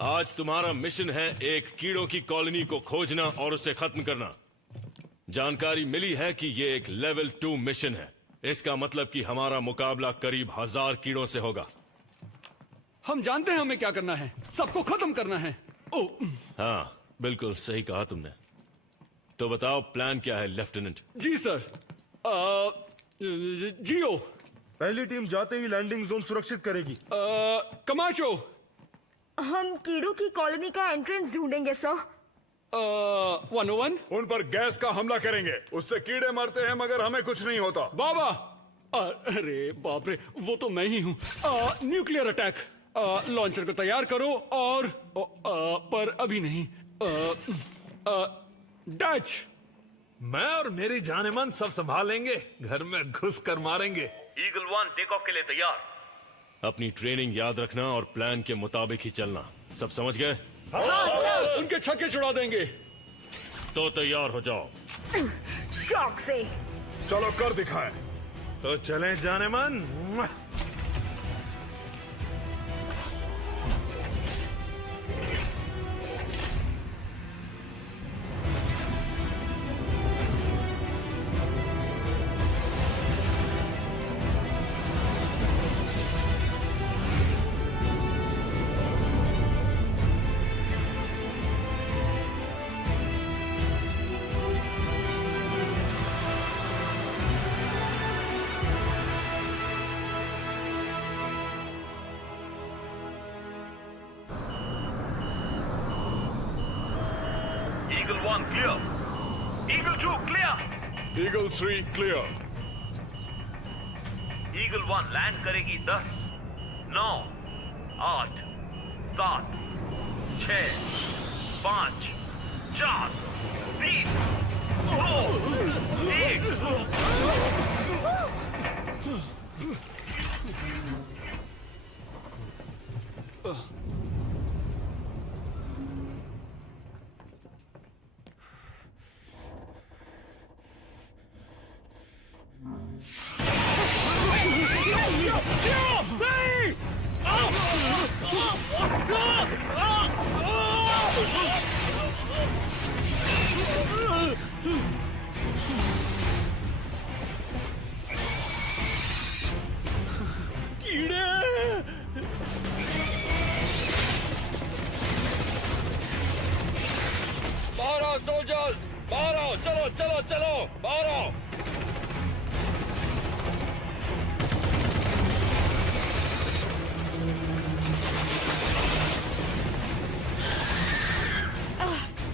आज तुम्हारा मिशन है एक कीड़ों की कॉलोनी को खोजना और उसे खत्म करना। जानकारी मिली है कि ये एक लेवल 2 मिशन है। इसका मतलब कि हमारा मुकाबला करीब 1000 कीड़ों से होगा। हम जानते हैं हमें क्या करना है, सबको खत्म करना है। ओ, हाँ, बिल्कुल सही कहा तुमने। तो बताओ प्लान क्या है लेफ्टिनेंट? जी सर। जियो। पहली टीम जाते ही लैंडिंग जोन सुरक्षित करेगी। कमाचो। हम कीड़ों की कॉलोनी का एंट्रेंस ढूंढेंगे सर। 101। उन पर गैस का हमला करेंगे, उससे कीड़े मरते हैं मगर हमें कुछ नहीं होता। बाबा। अरे बाप रे, वो तो मैं ही हूँ। Nuclear attack. लॉन्चर को तैयार करो और पर अभी नहीं। डच। मैं और मेरी जानेमन सब संभालेंगे, घर में घुस कर मारेंगे। ईगल 1 टेक ऑफ के लिए तैयार। अपनी ट्रेनिंग याद रखना और प्लान के मुताबिक ही चलना। सब समझ गए? उनके छक्के छुड़ा देंगे। तो तैयार हो जाओ। शौक से। चलो कर दिखाएं। तो चलें Jaaneman. Eagle 1 clear. Eagle 2 clear. Eagle 3 clear. Eagle 1 land करेगी 10, 9, 8, 7, 6, 5, 4, 3, 2, 1। कीड़े। बाहर आओ सोल्जर्स, बाहर आओ। चलो चलो चलो, बाहर आओ।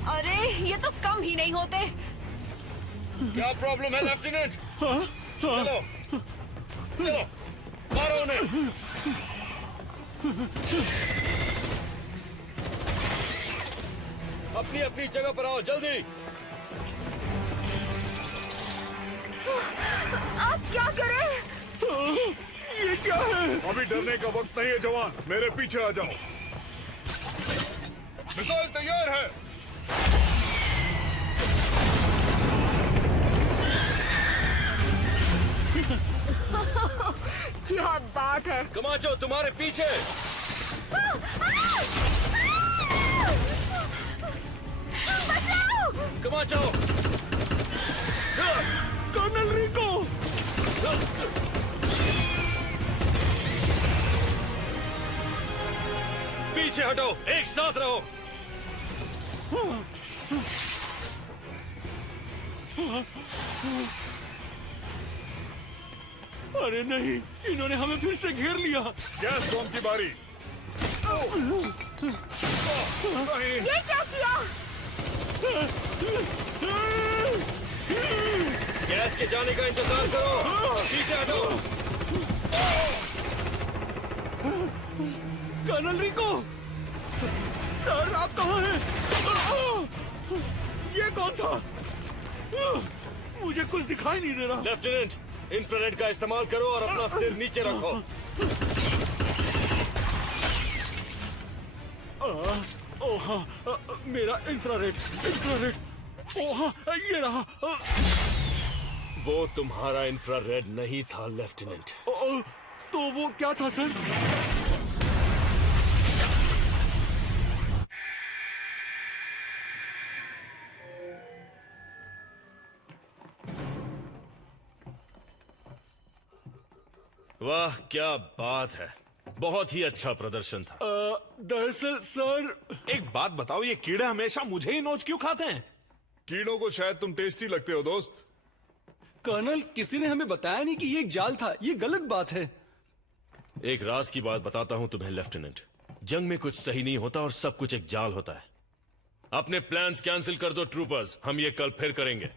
अरे ये तो कम ही नहीं होते। क्या प्रॉब्लम है लेफ्टिनेंट? चलो चलो, मारो उन्हें। अपनी अपनी जगह पर आओ जल्दी। आप क्या करें? ये क्या है? अभी डरने का वक्त नहीं है जवान, मेरे पीछे आ जाओ। मिसाइल तैयार है। क्या बात है। कमाचो तुम्हारे पीछे। बचाओ! कमाचो। कर्नल रिको। पीछे हटो, एक साथ रहो। अरे नहीं, इन्होंने हमें फिर से घेर लिया। गैस बम की बारी। ये क्या किया? गैस के जाने का इंतजार करो। पीछे हटो। कर्नल रिको। सर आप कहाँ हैं? ये कौन था? मुझे कुछ दिखाई नहीं दे रहा। लेफ्टिनेंट, इंफ्रारेड का इस्तेमाल करो और अपना सिर नीचे रखो। ओ हाँ, मेरा इंफ्रारेड। ओ हाँ, ये रहा। वो तुम्हारा इंफ्रारेड नहीं था लेफ्टिनेंट। तो वो क्या था सर? वाह क्या बात है, बहुत ही अच्छा प्रदर्शन था। दरअसल सर, एक बात बताओ, ये कीड़े हमेशा मुझे ही नोच क्यों खाते हैं? कीड़ों को शायद तुम टेस्टी लगते हो दोस्त। कर्नल किसी ने हमें बताया नहीं कि ये एक जाल था। ये गलत बात है। एक राज की बात बताता हूं तुम्हें लेफ्टिनेंट, जंग में कुछ सही नहीं होता और सब कुछ एक जाल होता है। अपने प्लान्स कैंसिल कर दो ट्रूपर्स, हम ये कल फिर करेंगे।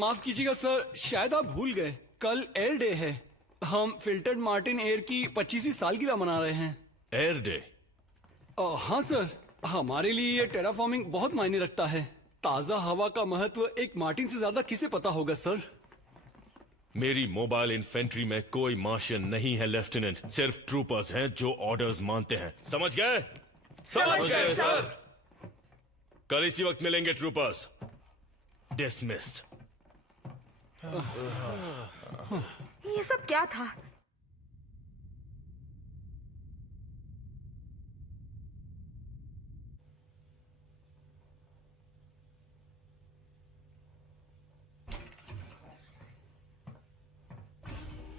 माफ कीजिएगा सर, शायद आप भूल गए, कल एयर डे है। हम फिल्टर्ड मार्टिन एयर की 25वीं सालगिरह मना रहे हैं। Air day? हाँ सर, हमारे लिए ये टेराफॉर्मिंग बहुत मायने रखता है। ताजा हवा का महत्व एक मार्टिन से ज्यादा किसे पता होगा सर। मेरी मोबाइल इन्फेंट्री में कोई मार्शियन नहीं है लेफ्टिनेंट, सिर्फ ट्रूपर्स हैं जो ऑर्डर्स मानते हैं। समझ गए? समझ गए सर। कल इसी वक्त मिलेंगे ट्रूपर्स। डिसमिस्ड। ये सब क्या था?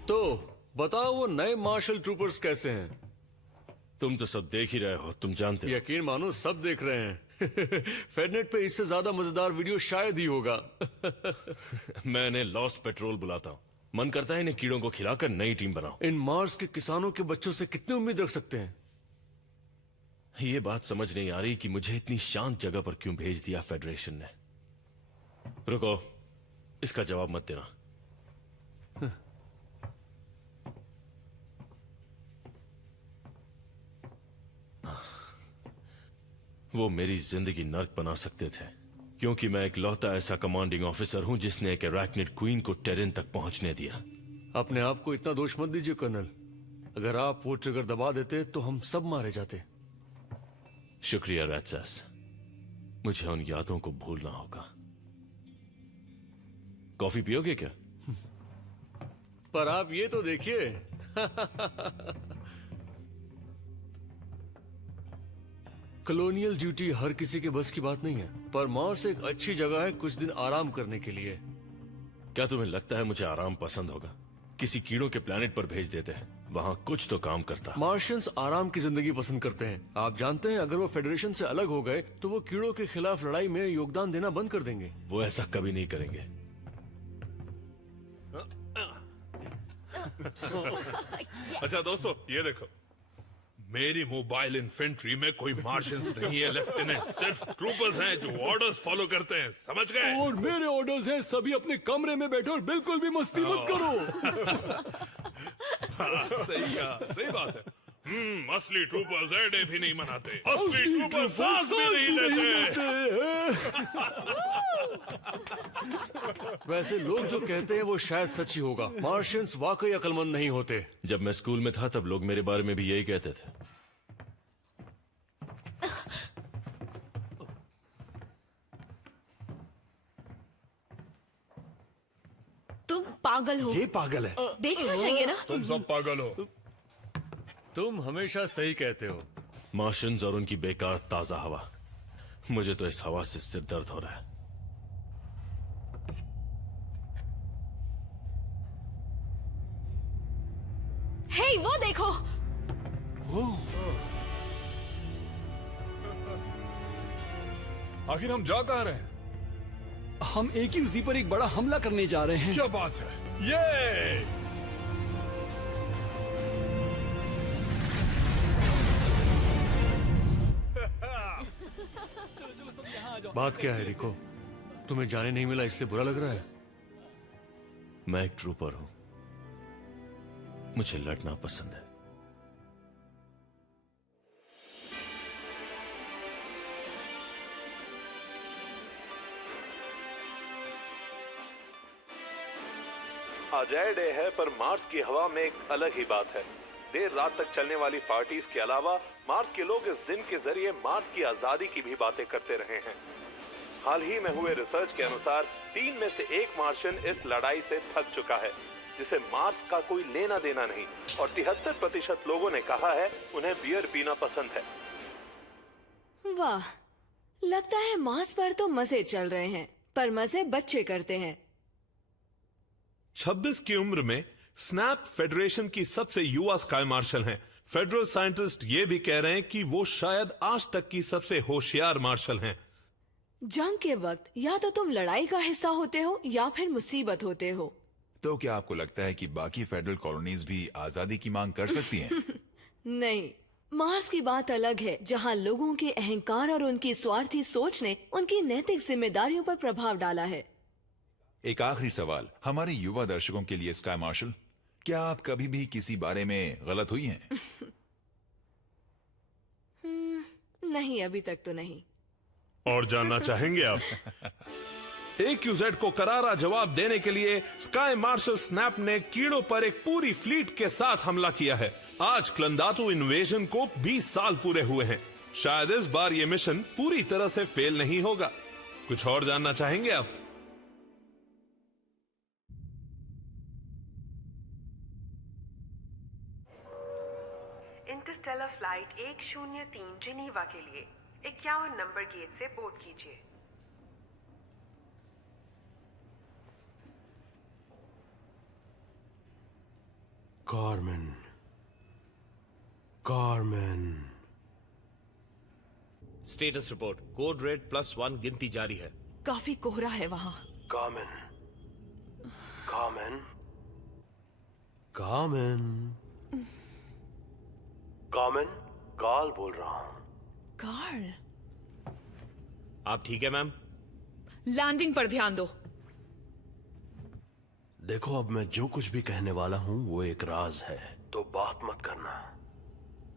तो बताओ वो नए मार्शल ट्रूपर्स कैसे हैं? तुम तो सब देख ही रहे हो, तुम जानते हो। यकीन मानो सब देख रहे हैं। फेडनेट पे इससे ज्यादा मजेदार वीडियो शायद ही होगा। मैं इन्हें लॉस्ट पेट्रोल बुलाता हूँ। मन करता है इन्हें कीड़ों को खिलाकर नई टीम बनाओ। इन मार्स के किसानों के बच्चों से कितनी उम्मीद रख सकते हैं? ये बात समझ नहीं आ रही कि मुझे इतनी शांत जगह पर क्यों भेज दिया फेडरेशन ने। रुको, इसका जवाब मत देना। वो मेरी जिंदगी नर्क बना सकते थे, क्योंकि मैं इकलौता ऐसा कमांडिंग ऑफिसर हूं जिसने एक अरैक्निड क्वीन को टेरिन तक पहुंचने दिया। अपने आप को इतना दोष मत दीजिए कर्नल। अगर आप वो ट्रिगर दबा देते तो हम सब मारे जाते। शुक्रिया रैट्सस, मुझे उन यादों को भूलना होगा। कॉफी पियोगे क्या? पर आप ये तो देखिए। कॉलोनियल ड्यूटी हर किसी के बस की बात नहीं है, पर मार्स एक अच्छी जगह है कुछ दिन आराम करने के लिए। क्या तुम्हें लगता है मुझे आराम पसंद होगा? किसी कीड़ों के प्लेनेट पर भेज देते हैं, वहां कुछ तो काम करता। मार्शियंस आराम की जिंदगी पसंद करते हैं। आप जानते हैं, अगर वो फेडरेशन से अलग हो गए तो वो कीड़ों के खिलाफ लड़ाई में योगदान देना बंद कर देंगे। वो ऐसा कभी नहीं करेंगे। अच्छा दोस्तों, ये देखो, मेरी मोबाइल इन्फेंट्री में कोई मार्शियंस नहीं है लेफ्टिनेंट, सिर्फ ट्रूपर्स हैं जो ऑर्डर्स फॉलो करते हैं। समझ गए? और मेरे ऑर्डर्स हैं, सभी अपने कमरे में बैठो और बिल्कुल भी मस्ती मत करो। सही कहा, सही बात है। असली ट्रूपर्स एयर डे भी नहीं मनाते, असली ट्रूपर्स सांस भी नहीं लेते। वैसे लोग जो कहते हैं वो शायद सच ही होगा। मार्शियंस वाकई अक्लमंद नहीं होते। जब मैं स्कूल में था तब लोग मेरे बारे में भी यही कहते थे। तुम पागल हो। ये पागल है। देखना चाहिए ना। तुम सब पागल हो। तुम हमेशा सही कहते हो। मार्शियंस और उनकी बेकार ताजा हवा, मुझे तो इस हवा से सिर दर्द हो रहा है। हे, वो देखो। आखिर हम जा कहाँ रहे हैं? हम एक ही उसी पर एक बड़ा हमला करने जा रहे हैं। क्या बात है? ये बात क्या है रिको? तुम्हें जाने नहीं मिला इसलिए बुरा लग रहा है? मैं एक ट्रूपर हूं, मुझे लड़ना पसंद है। आज एयर डे है, पर मार्स की हवा में एक अलग ही बात है। देर रात तक चलने वाली पार्टीज के अलावा मार्स के लोग इस दिन के जरिए मार्स की आजादी की भी बातें करते रहे हैं। हाल ही में हुए रिसर्च के अनुसार 3 में से 1 मार्शियन इस लड़ाई से थक चुका है, जिसे मार्स का कोई लेना देना नहीं, और 73% लोगों ने कहा है उन्हें बियर पीना पसंद है। वाह, लगता है मार्स पर तो मजे चल रहे हैं, पर मजे बच्चे करते हैं। 26 की उम्र में स्नैप फेडरेशन की सबसे युवा स्काई मार्शल हैं। फेडरल साइंटिस्ट ये भी कह रहे हैं कि वो शायद आज तक की सबसे होशियार मार्शल हैं। जंग के वक्त या तो तुम लड़ाई का हिस्सा होते हो या फिर मुसीबत होते हो। तो क्या आपको लगता है कि बाकी फेडरल कॉलोनीज भी आजादी की मांग कर सकती हैं? नहीं, मार्स की बात अलग है, जहाँ लोगों के अहंकार और उनकी स्वार्थी सोच ने उनकी नैतिक जिम्मेदारियों पर प्रभाव डाला है। एक आखिरी सवाल हमारे युवा दर्शकों के लिए, स्काई मार्शल, क्या आप कभी भी किसी बारे में गलत हुई हैं? नहीं, अभी तक तो नहीं। और जानना चाहेंगे आप? AQZ को करारा जवाब देने के लिए स्काई मार्शल स्नैप ने कीड़ों पर एक पूरी फ्लीट के साथ हमला किया है। आज क्लंदातु इन्वेजन को 20 साल पूरे हुए हैं। शायद इस बार यह मिशन पूरी तरह से फेल नहीं होगा। कुछ और जानना चाहेंगे आप? इंटरस्टेलर फ्लाइट 103 जिनीवा के लिए 51 नंबर गेट से बोर्ड कीजिए। Carmen. Status report, code red +1 गिनती जारी है। काफी कोहरा है वहाँ। कार्मेन। कार्ल बोल रहा हूँ। कार्ल, आप ठीक है मैम? लैंडिंग पर ध्यान दो। देखो, अब मैं जो कुछ भी कहने वाला हूँ वो एक राज है, तो बात मत करना।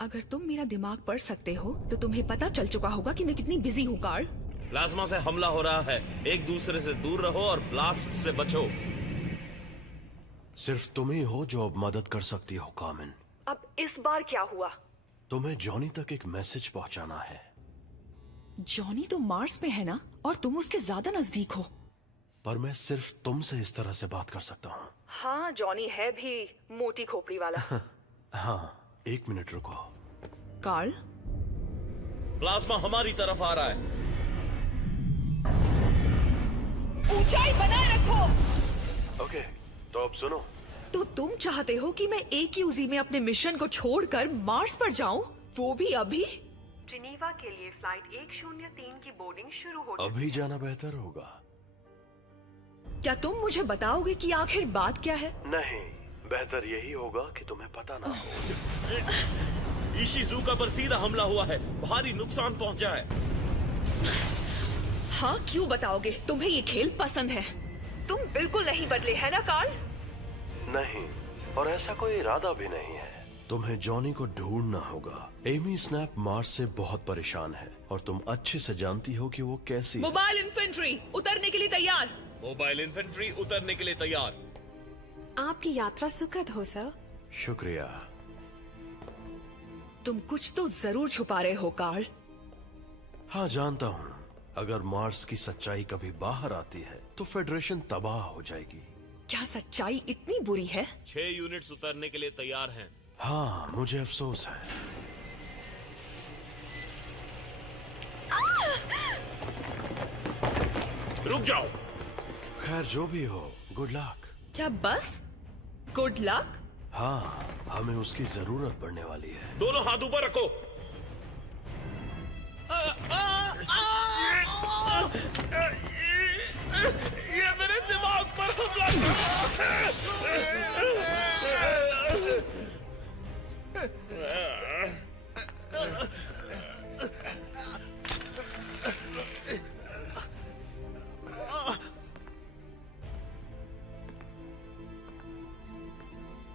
अगर तुम मेरा दिमाग पढ़ सकते हो तो तुम्हें पता चल चुका होगा कि मैं कितनी बिजी हूँ कार्ल। प्लाज्मा से हमला हो रहा है, एक दूसरे से दूर रहो और ब्लास्ट से बचो। सिर्फ तुम ही हो जो अब मदद कर सकती हो कार्मेन। अब इस बार क्या हुआ? तुम्हें जॉनी तक एक मैसेज पहुंचाना है। जॉनी तो मार्स पे है ना, और तुम उसके ज्यादा नजदीक हो। पर मैं सिर्फ तुमसे इस तरह से बात कर सकता हूँ। हाँ, जॉनी है भी मोटी खोपड़ी वाला। हाँ, 1 मिनट रुको। कार्ल, प्लाज्मा हमारी तरफ आ रहा है। ऊंचाई बनाए रखो। ओके, तो अब सुनो। तो तुम चाहते हो कि मैं AQZ में अपने मिशन को छोड़कर मार्स पर जाऊं, वो भी अभी? जिनीवा के लिए फ्लाइट 103 की बोर्डिंग शुरू हो। अभी जाना बेहतर होगा। क्या तुम मुझे बताओगे कि आखिर बात क्या है? नहीं, बेहतर यही होगा कि तुम्हें पता ना हो। इशिज़ुका पर सीधा हमला हुआ है, भारी नुकसान पहुंचा है। हाँ, क्यों बताओगे? तुम्हें ये खेल पसंद है। तुम बिल्कुल नहीं बदले, है ना कार्ल? नहीं, और ऐसा कोई इरादा भी नहीं है। तुम्हें जॉनी को ढूंढना होगा। एमी स्नैप मार्स से बहुत परेशान है और तुम अच्छे से जानती हो कि वो कैसी है। मोबाइल इन्फेंट्री उतरने के लिए तैयार। मोबाइल इन्फेंट्री उतरने के लिए तैयार। आपकी यात्रा सुखद हो सर। शुक्रिया। तुम कुछ तो जरूर छुपा रहे हो कार्ल। हाँ, जानता हूँ। अगर मार्स की सच्चाई कभी बाहर आती है तो फेडरेशन तबाह हो जाएगी। क्या सच्चाई इतनी बुरी है? 6 यूनिट्स उतरने के लिए तैयार हैं। हाँ, मुझे अफसोस है। रुक जाओ। खैर, जो भी हो, गुड लक। क्या बस गुड लक? हाँ, हमें उसकी जरूरत पड़ने वाली है। दोनों हाथ ऊपर रखो। ये मेरे दिमाग पर हमला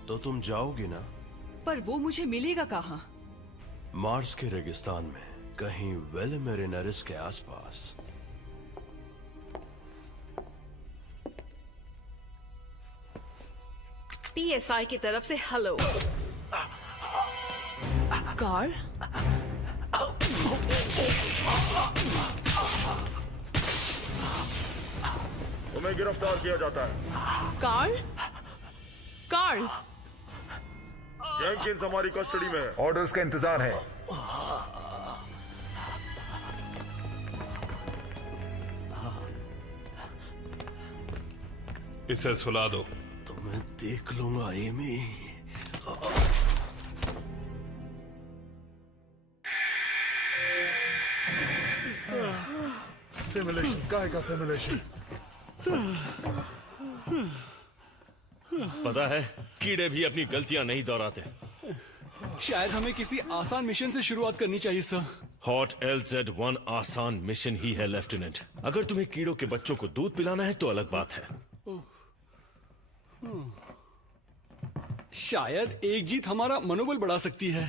तो तुम जाओगी ना? पर वो मुझे मिलेगा कहाँ? मार्स के रेगिस्तान में, कहीं वेल मेरिनरिस के आसपास। PSI की तरफ से हेलो। कार्ल, तुम्हें गिरफ्तार किया जाता है। Carl, Carl. जेनकिंस हमारी कस्टडी में है। ऑर्डर्स का इंतजार है। इसे सुला दो। तुम मैं देख लूंगा एमी। सिमुलेशन, काय का सिमुलेशन? पता है, कीड़े भी अपनी गलतियां नहीं दोहराते। शायद हमें किसी आसान मिशन से शुरुआत करनी चाहिए सर। हॉट LZ-1 आसान मिशन ही है लेफ्टिनेंट। अगर तुम्हें कीड़ों के बच्चों को दूध पिलाना है तो अलग बात है। शायद एक जीत हमारा मनोबल बढ़ा सकती है।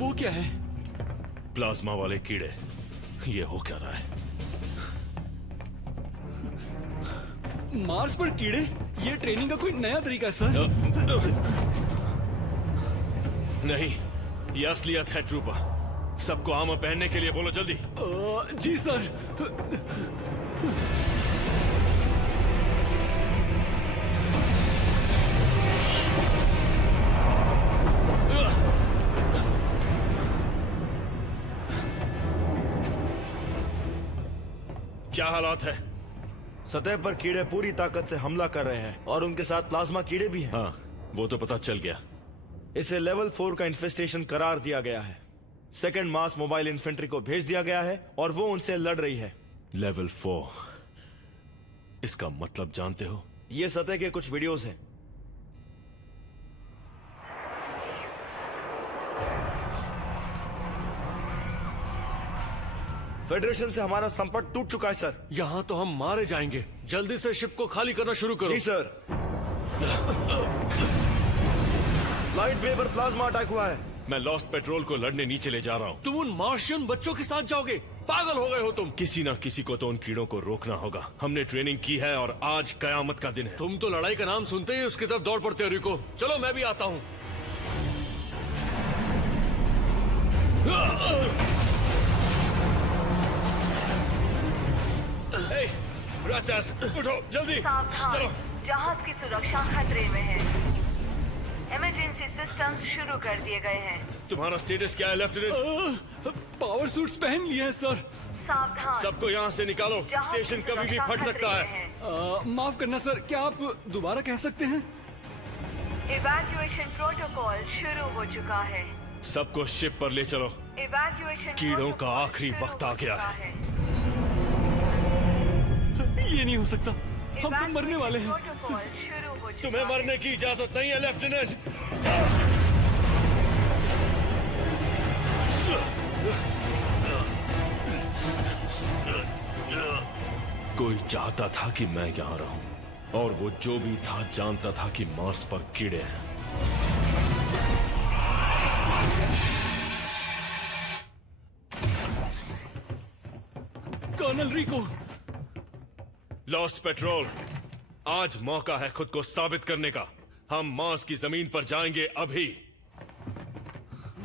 वो क्या है? प्लाज्मा वाले कीड़े। ये हो क्या रहा है? मार्स पर कीड़े? ये ट्रेनिंग का कोई नया तरीका है सर। नहीं, ये असलियत है ट्रूपर। सबको आर्मर पहनने के लिए बोलो जल्दी। जी सर। क्या हालात है? सतह पर कीड़े पूरी ताकत से हमला कर रहे हैं और उनके साथ प्लाज्मा कीड़े भी हैं। हाँ, वो तो पता चल गया। इसे लेवल 4 का इन्फेस्टेशन करार दिया गया है। सेकंड मास मोबाइल इन्फेंट्री को भेज दिया गया है और वो उनसे लड़ रही है। लेवल 4। इसका मतलब जानते हो? ये सतह के कुछ वीडियोस हैं। फेडरेशन से हमारा संपर्क टूट चुका है सर। यहाँ तो हम मारे जाएंगे। जल्दी से शिप को खाली करना शुरू करो। जी सर। लाइट बे पर प्लाज्मा अटैक हुआ है। मैं लॉस्ट पेट्रोल को लड़ने नीचे ले जा रहा हूँ। तुम उन मार्शियन बच्चों के साथ जाओगे? पागल हो गए हो तुम। किसी ना किसी को तो उन कीड़ों को रोकना होगा। हमने ट्रेनिंग की है और आज कयामत का दिन है। तुम तो लड़ाई का नाम सुनते ही उसकी तरफ दौड़ पड़ते हो रिको। चलो मैं भी आता हूँ। उठो जल्दी। चलो। जहाज की सुरक्षा खतरे में है। इमरजेंसी सिस्टम्स शुरू कर दिए गए हैं। तुम्हारा स्टेटस क्या है लेफ्टिनेंट? पावर सूट्स पहन लिए हैं सर। सावधान। सबको यहाँ से निकालो। स्टेशन कभी भी फट सकता है। माफ करना सर, क्या आप दोबारा कह सकते हैं? इवैक्यूएशन प्रोटोकॉल शुरू हो चुका है। सबको शिप पर ले चलो। इवैक्यूएशन कीड़ों का आखिरी वक्त आ गया है। ये नहीं हो सकता। हम तो मरने वाले हैं। प्रोटोकॉल शुरू हो चुका तुम्हें मरने की इजाजत नहीं है लेफ्टिनेंट। कोई चाहता था कि मैं यहाँ रहूं और वो जो भी था जानता था कि मार्स पर कीड़े हैं। कर्नल रिको। लॉस्ट पेट्रोल, आज मौका है खुद को साबित करने का। हम मार्स की जमीन पर जाएंगे अभी।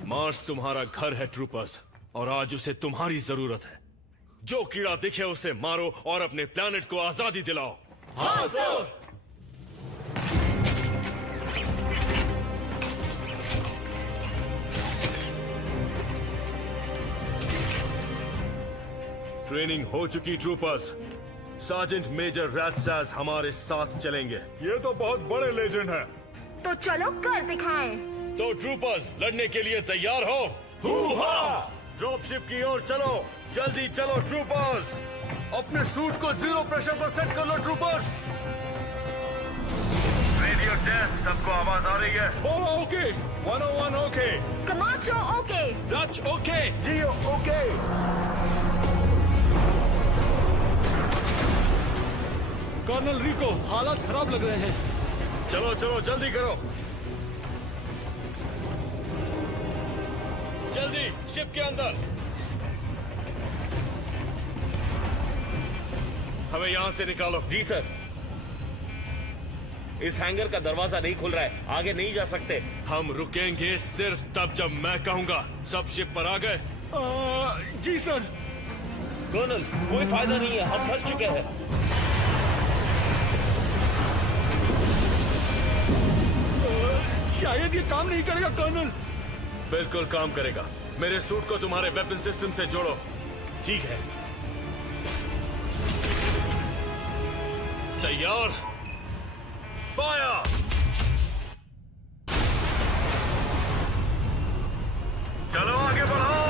मार्स तुम्हारा घर है ट्रूपर्स, और आज उसे तुम्हारी जरूरत है। जो कीड़ा दिखे उसे मारो और अपने प्लैनेट को आजादी दिलाओ। हाँ सर। ट्रेनिंग हो चुकी ट्रूपर्स। सार्जेंट मेजर रैथसास हमारे साथ चलेंगे। ये तो बहुत बड़े लेजेंड हैं। तो चलो कर दिखाएं। तो ट्रूपर्स लड़ने के लिए तैयार हो? ड्रॉप शिप की ओर चलो। जल्दी चलो ट्रूपर्स। अपने सूट को 0 प्रेशर पर सेट कर लो ट्रूपर्स। रेडियो डेथ, सबको आवाज आ रही है? Okay. 101 okay. Commando okay. Dutch okay. जियो ओके। कर्नल रिको, हालात खराब लग रहे हैं। चलो चलो जल्दी करो। जल्दी शिप के अंदर। हमें यहां से निकालो। जी सर। इस हैंगर का दरवाजा नहीं खुल रहा है, आगे नहीं जा सकते। हम रुकेंगे सिर्फ तब जब मैं कहूंगा। सब शिप पर आ गए? जी सर। कर्नल, कोई फायदा नहीं है, हम फंस चुके हैं। शायद ये काम नहीं करेगा कर्नल। बिल्कुल काम करेगा। मेरे सूट को तुम्हारे वेपन सिस्टम से जोड़ो। ठीक है। तैयार, फायर। चलो आगे बढ़ो।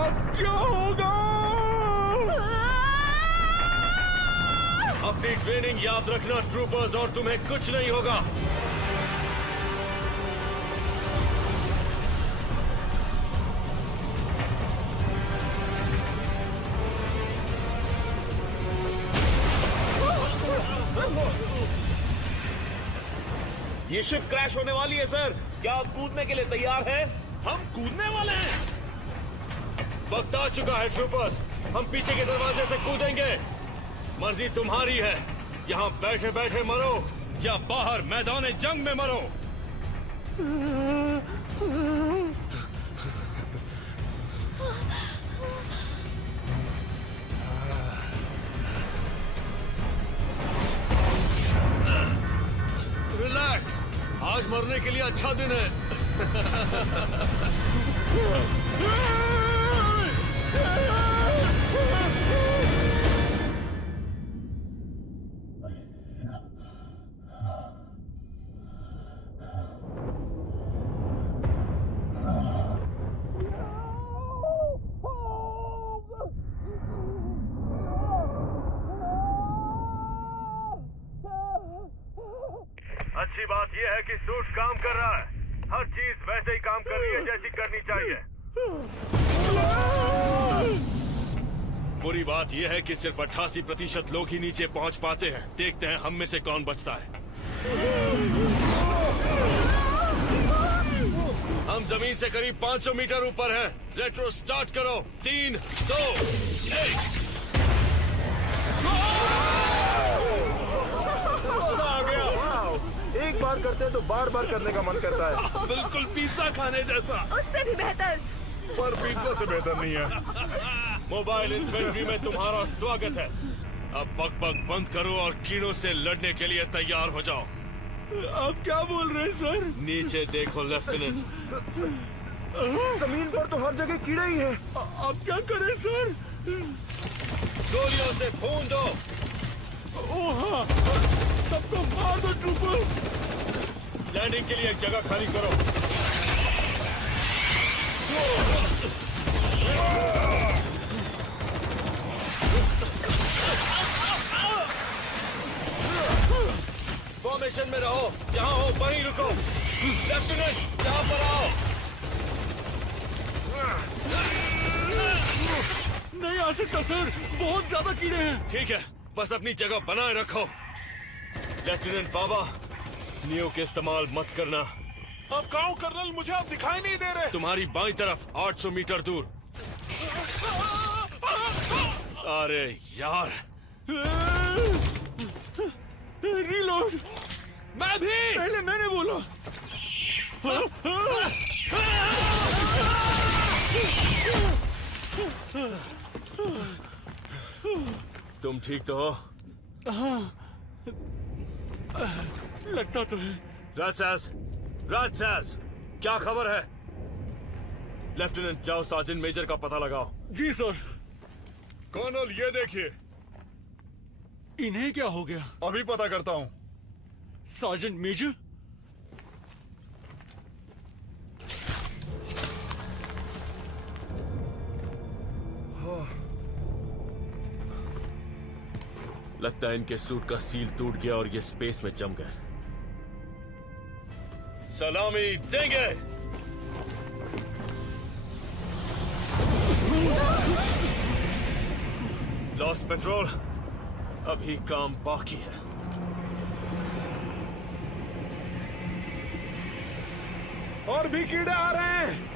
अब क्या होगा? अपनी ट्रेनिंग याद रखना ट्रूपर्स, और तुम्हें कुछ नहीं होगा। ये शिप क्रैश होने वाली है सर। क्या आप कूदने के लिए तैयार हैं? हम कूदने वाले हैं। वक्त आ चुका है ट्रूपर्स, हम पीछे के दरवाजे से कूदेंगे। मर्जी तुम्हारी है, यहाँ बैठे बैठे मरो या बाहर मैदान जंग में मरो। रिलैक्स, आज मरने के लिए अच्छा दिन है। अच्छी बात यह है कि सूट काम कर रहा है। हर चीज वैसे ही काम कर रही है जैसी करनी चाहिए। बुरी बात यह है कि सिर्फ 88% लोग ही नीचे पहुंच पाते हैं। देखते हैं हम में से कौन बचता है। हम जमीन से करीब 500 मीटर ऊपर हैं। रेट्रो स्टार्ट करो। 3, 2, 1। एक बार करते हैं तो बार बार करने का मन करता है। बिल्कुल पिज्जा खाने जैसा। उससे भी बेहतर। पर पिज्जा से बेहतर नहीं है। मोबाइल इन्फेंट्री में तुम्हारा स्वागत है। अब बक बंद करो और कीड़ों से लड़ने के लिए तैयार हो जाओ। आप क्या बोल रहे हैं सर? नीचे देखो लेफ्टिनेंट। जमीन पर तो हर जगह कीड़े ही हैं। आप क्या करें सर? गोलियों से खून दो। ओह हाँ, सबको मार दो ट्रूपर्स। लैंडिंग के लिए एक जगह खाली करो। फॉर्मेशन में रहो। जहां हो वहीं रुको। लेफ्टिनेंट, यहां पर आओ। नहीं आ सकता सर, बहुत ज्यादा कीड़े हैं। ठीक है, बस अपनी जगह बनाए रखो। लेफ्टिनेंट बाबा, नियो के इस्तेमाल मत करना। अब गाँव कर्नल, मुझे अब दिखाई नहीं दे रहे। तुम्हारी बाईं तरफ 800 मीटर दूर। अरे यार, रीलोड। मैं भी। पहले मैंने बोला। तुम ठीक तो हो? लगता तो है। राजसाज, क्या खबर है? लेफ्टिनेंट, जाओ सार्जेंट मेजर का पता लगाओ। जी सर। कर्नल ये देखिए। इन्हें क्या हो गया? अभी पता करता हूँ। Sergeant major? लगता है इनके सूट का सील टूट गया और ये स्पेस में जम गए। सलामी देंगे। लॉस्ट पेट्रोल, अभी काम बाकी है। और भी कीड़े आ रहे हैं।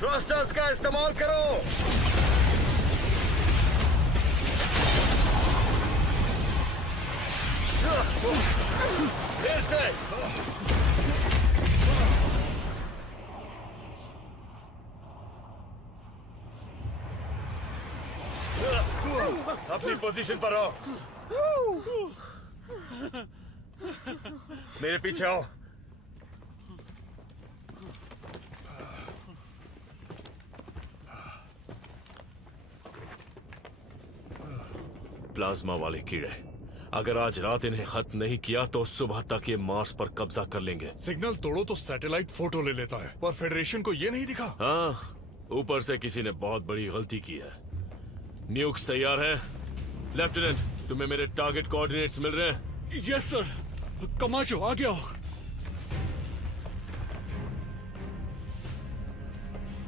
थ्रस्टर्स का इस्तेमाल करो। फिर से। अपनी पोजीशन पर रहो। मेरे पीछे आओ। प्लाज्मा वाले कीड़े, अगर आज रात इन्हें खत्म नहीं किया तो सुबह तक ये मार्स पर कब्जा कर लेंगे। सिग्नल तोड़ो तो सैटेलाइट फोटो ले लेता है, पर फेडरेशन को ये नहीं दिखा। हाँ, ऊपर से किसी ने बहुत बड़ी गलती की है। न्यूक्स तैयार है? लेफ्टिनेंट, तुम्हें मेरे टारगेट कोऑर्डिनेट्स मिल रहे हैं? Yes sir. कमाचो आ गया।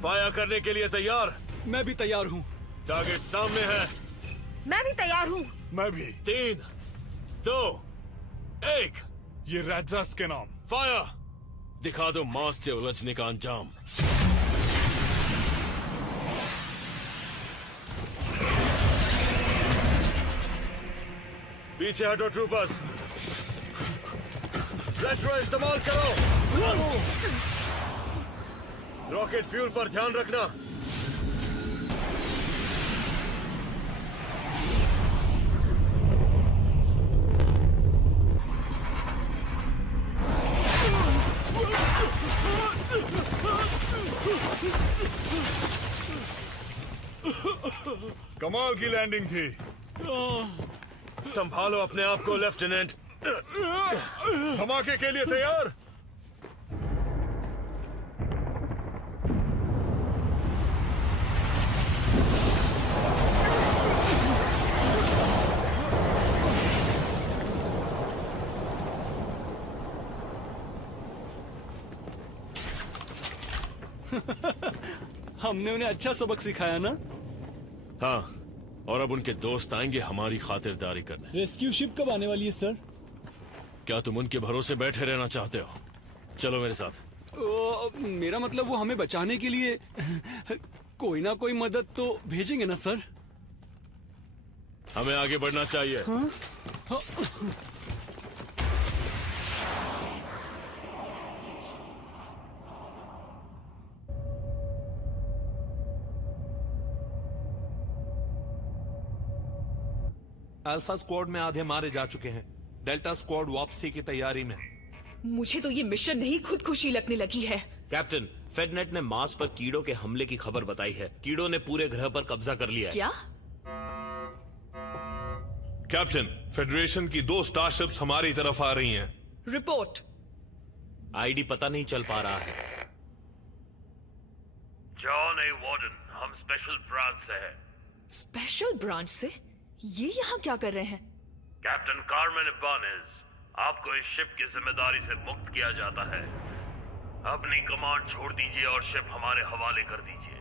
फायर करने के लिए तैयार? मैं भी तैयार हूँ। टारगेट सामने है। मैं भी तैयार हूँ। मैं भी। 3, 2, 1। ये रैजास के नाम। फायर! दिखा दो मार्स से उलझने का अंजाम। पीछे हटो ट्रूपर्स। रेट्रो इस्तेमाल करो। रॉकेट फ्यूल पर ध्यान रखना। कमाल की लैंडिंग थी। संभालो अपने आप को लेफ्टिनेंट। धमाके के लिए तैयार? हमने उन्हें अच्छा सबक सिखाया ना? हाँ, और अब उनके दोस्त आएंगे हमारी खातिरदारी करने। रेस्क्यू शिप कब आने वाली है सर? क्या तुम उनके भरोसे बैठे रहना चाहते हो? चलो मेरे साथ। मेरा मतलब वो हमें बचाने के लिए कोई ना कोई मदद तो भेजेंगे ना सर? हमें आगे बढ़ना चाहिए। हाँ? अल्फा स्क्वाड में आधे मारे जा चुके हैं। डेल्टा स्क्वाड वापसी की तैयारी में। मुझे तो ये मिशन नहीं खुदकुशी लगने लगी है। कैप्टन, फेडनेट ने मार्स पर कीड़ों के हमले की खबर बताई है। कीड़ों ने पूरे ग्रह पर कब्जा कर लिया है। क्या? कैप्टन, फेडरेशन की 2 स्टारशिप्स हमारी तरफ आ रही हैं। रिपोर्ट। आईडी पता नहीं चल पा रहा है। जॉन ए वार्डन, हम स्पेशल ब्रांच से हैं। स्पेशल ब्रांच से? ये यहाँ क्या कर रहे हैं? कैप्टन कार्मेन इबानेज, आपको इस शिप की जिम्मेदारी से मुक्त किया जाता है। अपनी कमांड छोड़ दीजिए और शिप हमारे हवाले कर दीजिए।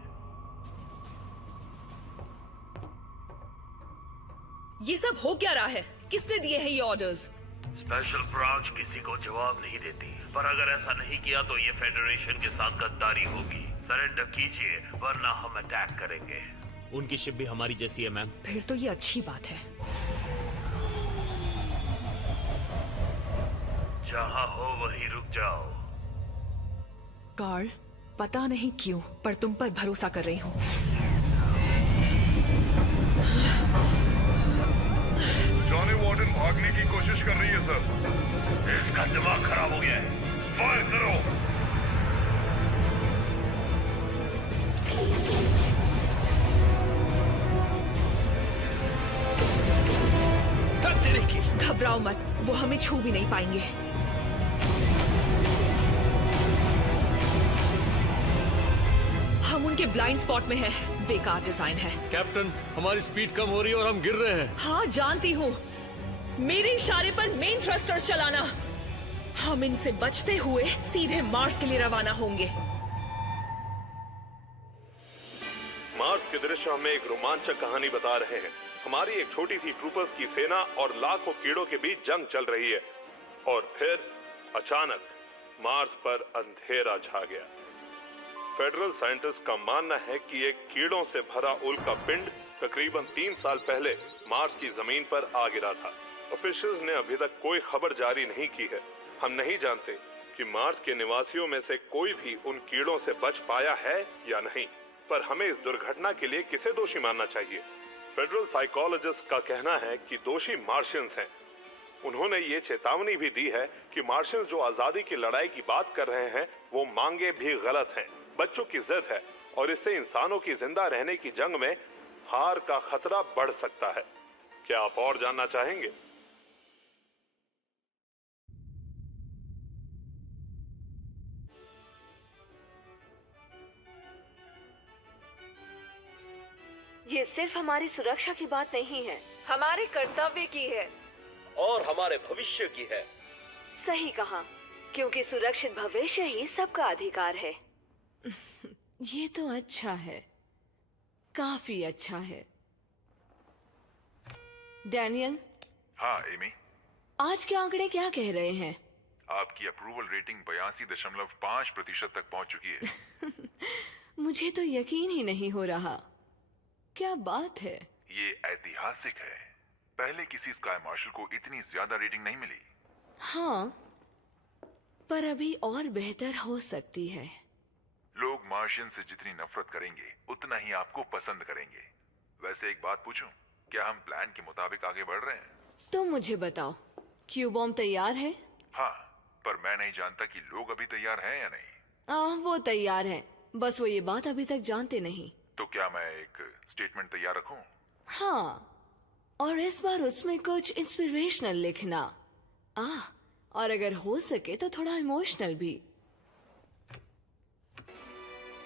ये सब हो क्या रहा है? किसने दिए हैं ये ऑर्डर्स? स्पेशल ब्रांच किसी को जवाब नहीं देती, पर अगर ऐसा नहीं किया तो ये फेडरेशन के साथ गद्दारी होगी। सरेंडर कीजिए वरना हम अटैक करेंगे। उनकी शिप भी हमारी जैसी है मैम। फिर तो ये अच्छी बात है। जहां हो वहीं रुक जाओ। कार्ल, पता नहीं क्यों पर तुम पर भरोसा कर रही हूँ। जॉनी वार्डन भागने की कोशिश कर रही है सर। इसका दिमाग खराब हो गया है। फायर करो। घबराओ मत, वो हमें छू भी नहीं पाएंगे। हम उनके ब्लाइंड स्पॉट में हैं। बेकार डिजाइन है। कैप्टन, हमारी स्पीड कम हो रही है और हम गिर रहे हैं। हाँ जानती हूँ। मेरे इशारे पर मेन थ्रस्टर्स चलाना। हम इनसे बचते हुए सीधे मार्स के लिए रवाना होंगे। मार्स के दृश्य हमें एक रोमांचक कहानी बता रहे हैं। हमारी एक छोटी सी ट्रूपर्स की सेना और लाखों कीड़ों के बीच जंग चल रही है, और फिर अचानक मार्स पर अंधेरा छा गया। फेडरल साइंटिस्ट का मानना है कि एक कीड़ों से भरा उल्का पिंड तकरीबन 3 साल पहले मार्स की जमीन पर आ गिरा था। ऑफिशियल्स ने अभी तक कोई खबर जारी नहीं की है। हम नहीं जानते कि मार्स के निवासियों में से कोई भी उन कीड़ों से बच पाया है या नहीं, पर हमें इस दुर्घटना के लिए किसे दोषी मानना चाहिए? फेडरल साइकोलॉजिस्ट का कहना है कि दोषी मार्शियंस हैं। उन्होंने ये चेतावनी भी दी है कि मार्शियंस जो आजादी की लड़ाई की बात कर रहे हैं वो मांगे भी गलत हैं, बच्चों की जिद है और इससे इंसानों की जिंदा रहने की जंग में हार का खतरा बढ़ सकता है। क्या आप और जानना चाहेंगे? ये सिर्फ हमारी सुरक्षा की बात नहीं है, हमारे कर्तव्य की है और हमारे भविष्य की है। सही कहा, क्योंकि सुरक्षित भविष्य ही सबका अधिकार है। ये तो अच्छा है, काफी अच्छा है। डैनियल। हाँ एमी, आज के आंकड़े क्या कह रहे हैं? आपकी अप्रूवल रेटिंग 82.5% तक पहुंच चुकी है। मुझे तो यकीन ही नहीं हो रहा। क्या बात है? ये ऐतिहासिक है। पहले किसी स्काई मार्शल को इतनी ज्यादा रेटिंग नहीं मिली। हाँ, पर अभी और बेहतर हो सकती है। लोग मार्शियन से जितनी नफरत करेंगे उतना ही आपको पसंद करेंगे। वैसे एक बात पूछूं, क्या हम प्लान के मुताबिक आगे बढ़ रहे हैं? तुम मुझे बताओ, क्यू बॉम्ब तैयार है? हाँ, पर मैं नहीं जानता कि लोग अभी तैयार हैं या नहीं। वो तैयार हैं, बस वो ये बात अभी तक जानते नहीं। तो क्या मैं एक स्टेटमेंट तैयार रखूं? हाँ, और इस बार उसमें कुछ इंस्पिरेशनल लिखना। और अगर हो सके तो थोड़ा इमोशनल भी।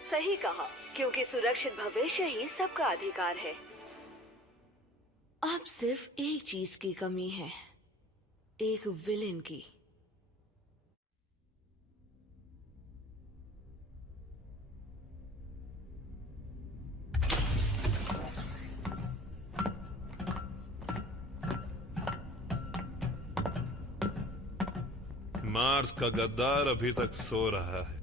सही कहा, क्योंकि सुरक्षित भविष्य ही सबका अधिकार है। अब सिर्फ एक चीज की कमी है, एक विलेन की। मार्स का गद्दार अभी तक सो रहा है,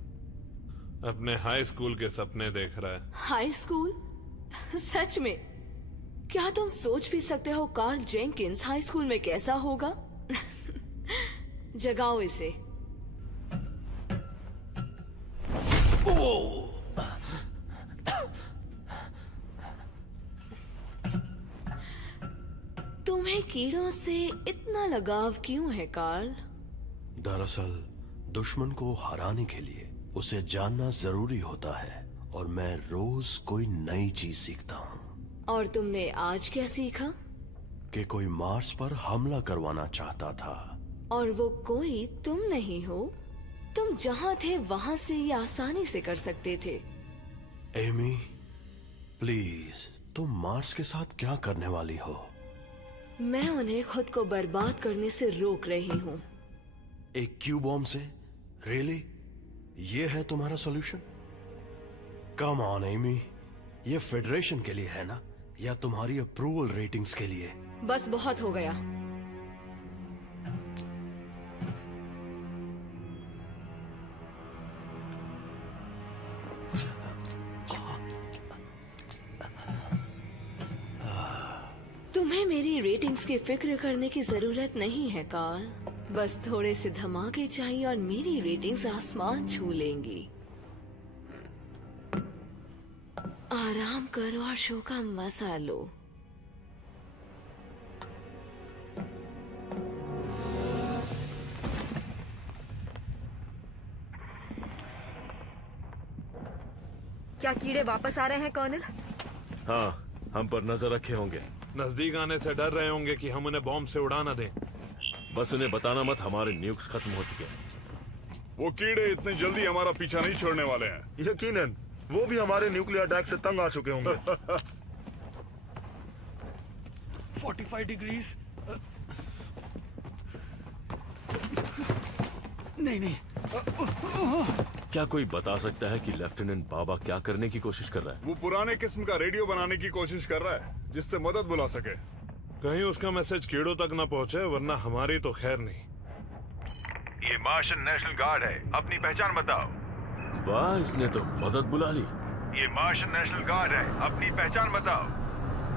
अपने हाई स्कूल के सपने देख रहा है। High school? सच में? क्या तुम सोच भी सकते हो कार्ल जेंकिंस हाई स्कूल में कैसा होगा? जगाओ इसे। तुम्हें कीड़ों से इतना लगाव क्यों है कार्ल? दरअसल दुश्मन को हराने के लिए उसे जानना जरूरी होता है, और मैं रोज कोई नई चीज सीखता हूँ। और तुमने आज क्या सीखा? कि कोई मार्स पर हमला करवाना चाहता था। और वो कोई तुम नहीं हो। तुम जहाँ थे वहाँ से ये आसानी से कर सकते थे। एमी, प्लीज, तुम मार्स के साथ क्या करने वाली हो? मैं उन्हें खुद को बर्बाद करने से रोक रही हूँ। एक क्यू बॉम्ब से? रियली? ये है तुम्हारा सॉल्यूशन? कम ऑन एमी, ये फेडरेशन के लिए है ना, या तुम्हारी अप्रूवल रेटिंग्स के लिए? बस बहुत हो गया। तुम्हें मेरी रेटिंग्स की फिक्र करने की जरूरत नहीं है कार्ल। बस थोड़े से धमाके चाहिए और मेरी रेटिंग्स आसमान छू लेंगी। आराम करो और शो का मजा लो। क्या कीड़े वापस आ रहे हैं कर्नल? हाँ, हम पर नजर रखे होंगे। नजदीक आने से डर रहे होंगे कि हम उन्हें बॉम्ब से उड़ा न दें। बस उन्हें बताना मत, हमारे न्यूक्स खत्म हो चुके हैं। वो कीड़े इतनी जल्दी हमारा पीछा नहीं छोड़ने वाले हैं। यकीनन वो भी हमारे न्यूक्लियर अटैक से तंग आ चुके होंगे। 45 डिग्रीज। नहीं। क्या कोई बता सकता है कि लेफ्टिनेंट बाबा क्या करने की कोशिश कर रहा है? वो पुराने किस्म का रेडियो बनाने की कोशिश कर रहा है जिससे मदद बुला सके। कहीं उसका मैसेज कीड़ों तक न पहुंचे, वरना हमारी तो खैर नहीं। ये मार्शियन नेशनल गार्ड है, अपनी पहचान बताओ। वाह, इसने तो मदद बुला ली। ये मार्शियन नेशनल गार्ड है, अपनी पहचान बताओ।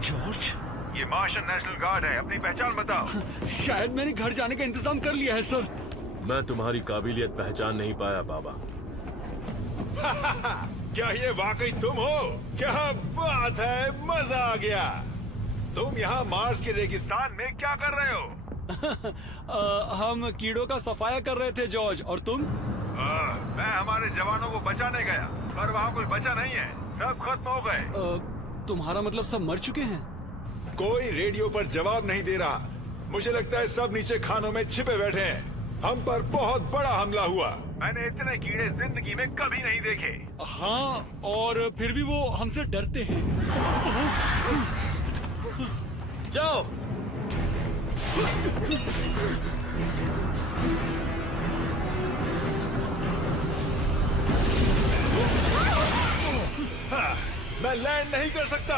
जॉर्ज, ये मार्शियन नेशनल गार्ड है, अपनी पहचान बताओ। शायद मैंने घर जाने का इंतजाम कर लिया है सर। मैं तुम्हारी काबिलियत पहचान नहीं पाया बाबा। क्या ये वाकई तुम हो? क्या बात है, मजा आ गया। तुम यहाँ मार्स के रेगिस्तान में क्या कर रहे हो? हम कीड़ों का सफाया कर रहे थे जॉर्ज, और तुम? मैं हमारे जवानों को बचाने गया, पर वहाँ कोई बचा नहीं है, सब खत्म हो गए। तुम्हारा मतलब सब मर चुके हैं? कोई रेडियो पर जवाब नहीं दे रहा। मुझे लगता है सब नीचे खानों में छिपे बैठे हैं। हम पर बहुत बड़ा हमला हुआ। मैंने इतने कीड़े जिंदगी में कभी नहीं देखे। हाँ, और फिर भी वो हमसे डरते हैं। जाओ। हाँ, मैं लैंड नहीं कर सकता।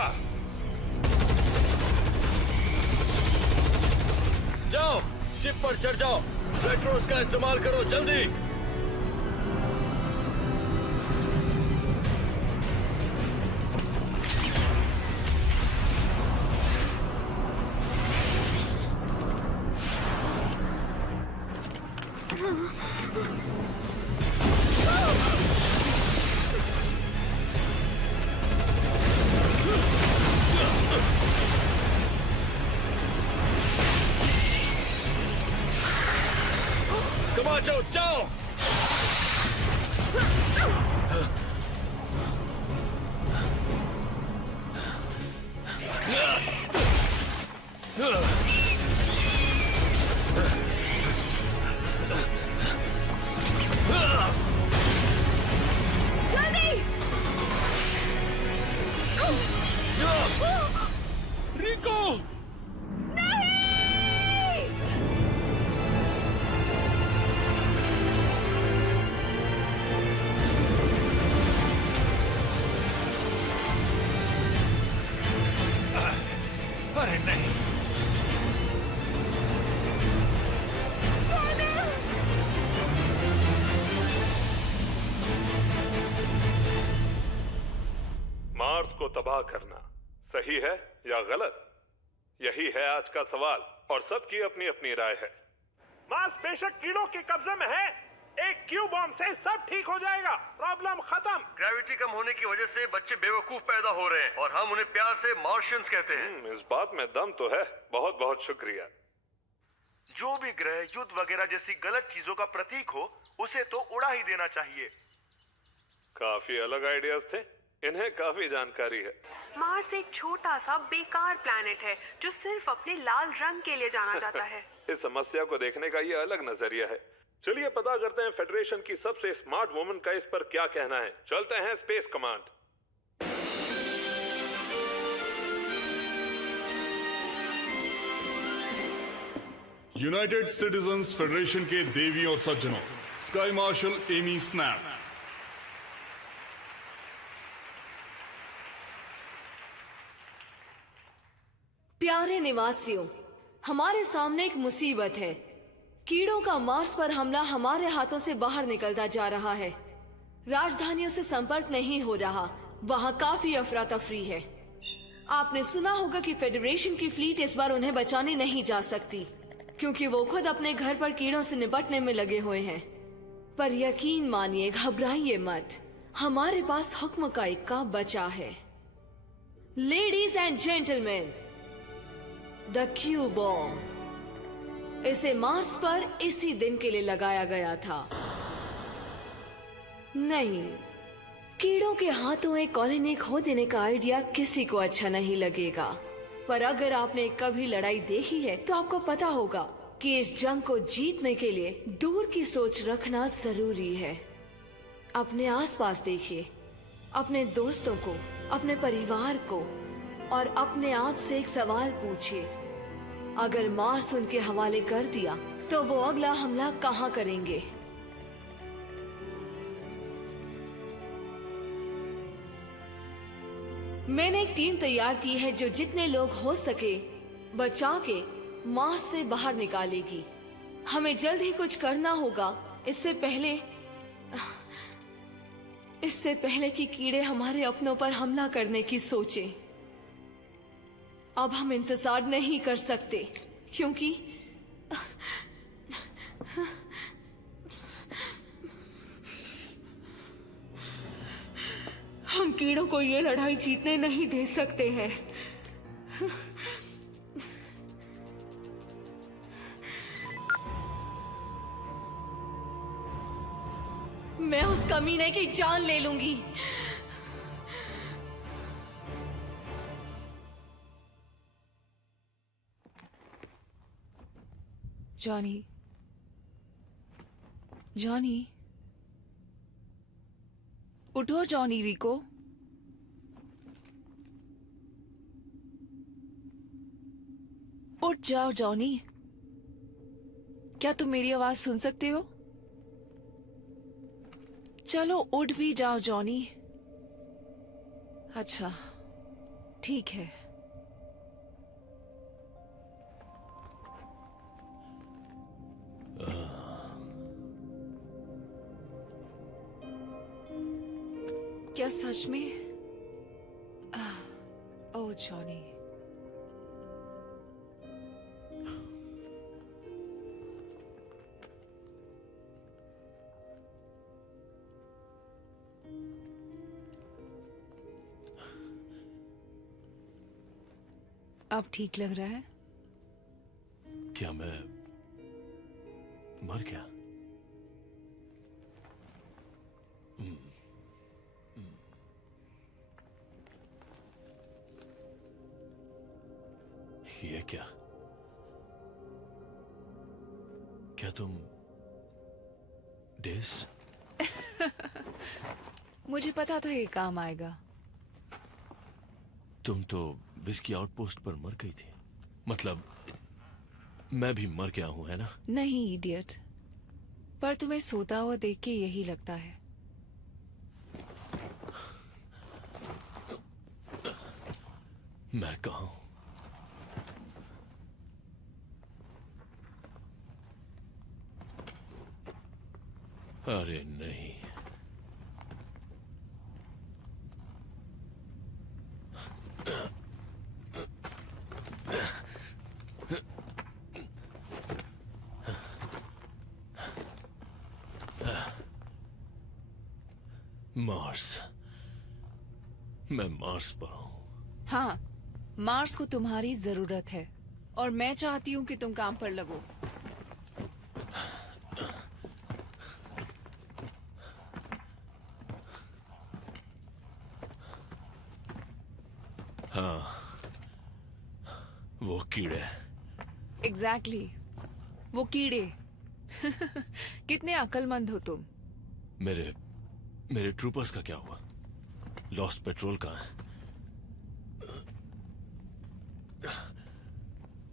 जाओ, शिप पर चढ़ जाओ। पेट्रोस का इस्तेमाल करो, जल्दी। जाओ जाओ। रिको! अरे नहीं। मार्स को तबाह करना सही है या गलत, यही है आज का सवाल, और सबकी अपनी अपनी राय है। मार्स बेशक कीड़ों के कब्जे में है, एक क्यू बॉम्ब से सब ठीक हो जाएगा, प्रॉब्लम खत्म। ग्रेविटी कम होने की वजह से बच्चे बेवकूफ पैदा हो रहे हैं और हम उन्हें प्यार से मार्शियंस कहते हैं। इस बात में दम तो है। बहुत बहुत शुक्रिया। जो भी ग्रह युद्ध वगैरह जैसी गलत चीजों का प्रतीक हो, उसे तो उड़ा ही देना चाहिए। काफी अलग आइडियाज थे, इन्हें काफी जानकारी है। मार्स एक छोटा सा बेकार प्लैनेट है जो सिर्फ अपने लाल रंग के लिए जाना जाता है। इस समस्या को देखने का ये अलग नजरिया है। चलिए पता करते हैं फेडरेशन की सबसे स्मार्ट वुमन का इस पर क्या कहना है। चलते हैं space command. United citizens federation के देवी और सज्जनों, स्काई मार्शल एमी स्नैप। प्यारे निवासियों, हमारे सामने एक मुसीबत है। कीड़ों का मार्स पर हमला हमारे हाथों से बाहर निकलता जा रहा है। राजधानियों से संपर्क नहीं हो रहा, वहाँ काफी अफरा तफरी है। आपने सुना होगा कि फेडरेशन की फ्लीट इस बार उन्हें बचाने नहीं जा सकती, क्योंकि वो खुद अपने घर पर कीड़ों से निपटने में लगे हुए हैं। पर यकीन मानिए, घबराइए मत, हमारे पास हुक्म का इक्का बचा है। Ladies and gentleman, the Q bomb. इसे मार्स पर इसी दिन के लिए लगाया गया था। नहीं, कीड़ों के हाथों एक कॉलोनी खो देने का आइडिया किसी को अच्छा नहीं लगेगा। पर अगर आपने कभी लड़ाई देखी है तो आपको पता होगा कि इस जंग को जीतने के लिए दूर की सोच रखना जरूरी है। अपने आसपास देखिए, अपने दोस्तों को, अपने परिवार को, और अपने आप से एक सवाल पूछिए, अगर मार्स उनके हवाले कर दिया तो वो अगला हमला कहाँ करेंगे? मैंने एक टीम तैयार की है जो जितने लोग हो सके बचा के मार्स से बाहर निकालेगी। हमें जल्द ही कुछ करना होगा, इससे पहले कि कीड़े हमारे अपनों पर हमला करने की सोचें। अब हम इंतजार नहीं कर सकते, क्योंकि हम कीड़ों को ये लड़ाई जीतने नहीं दे सकते हैं। कमीने की जान ले लूंगी। जॉनी, जॉनी, उठो जॉनी। रिको, उठ जाओ जॉनी। क्या तुम मेरी आवाज सुन सकते हो? चलो उठ भी जाओ जॉनी। अच्छा, ठीक है। क्या सच में? ओह जॉनी, अब ठीक लग रहा है? क्या मैं मर गया? ये क्या? क्या तुम डेस? मुझे पता था ये काम आएगा। तुम तो विस्की आउटपोस्ट पर मर गई थी। मतलब मैं भी मर गया हूं, है ना? नहीं इडियट, पर तुम्हें सोता हुआ देख के यही लगता है। मैं कहाँ हूं? अरे नहीं, मार्स। मैं मार्स पर हूं। हाँ, मार्स को तुम्हारी जरूरत है और मैं चाहती हूँ कि तुम काम पर लगो। हाँ, वो कीड़े। एग्जैक्टली, वो कीड़े। कितने अक्लमंद हो तुम। मेरे ट्रूपर्स का क्या हुआ? लॉस्ट पेट्रोल कहाँ है?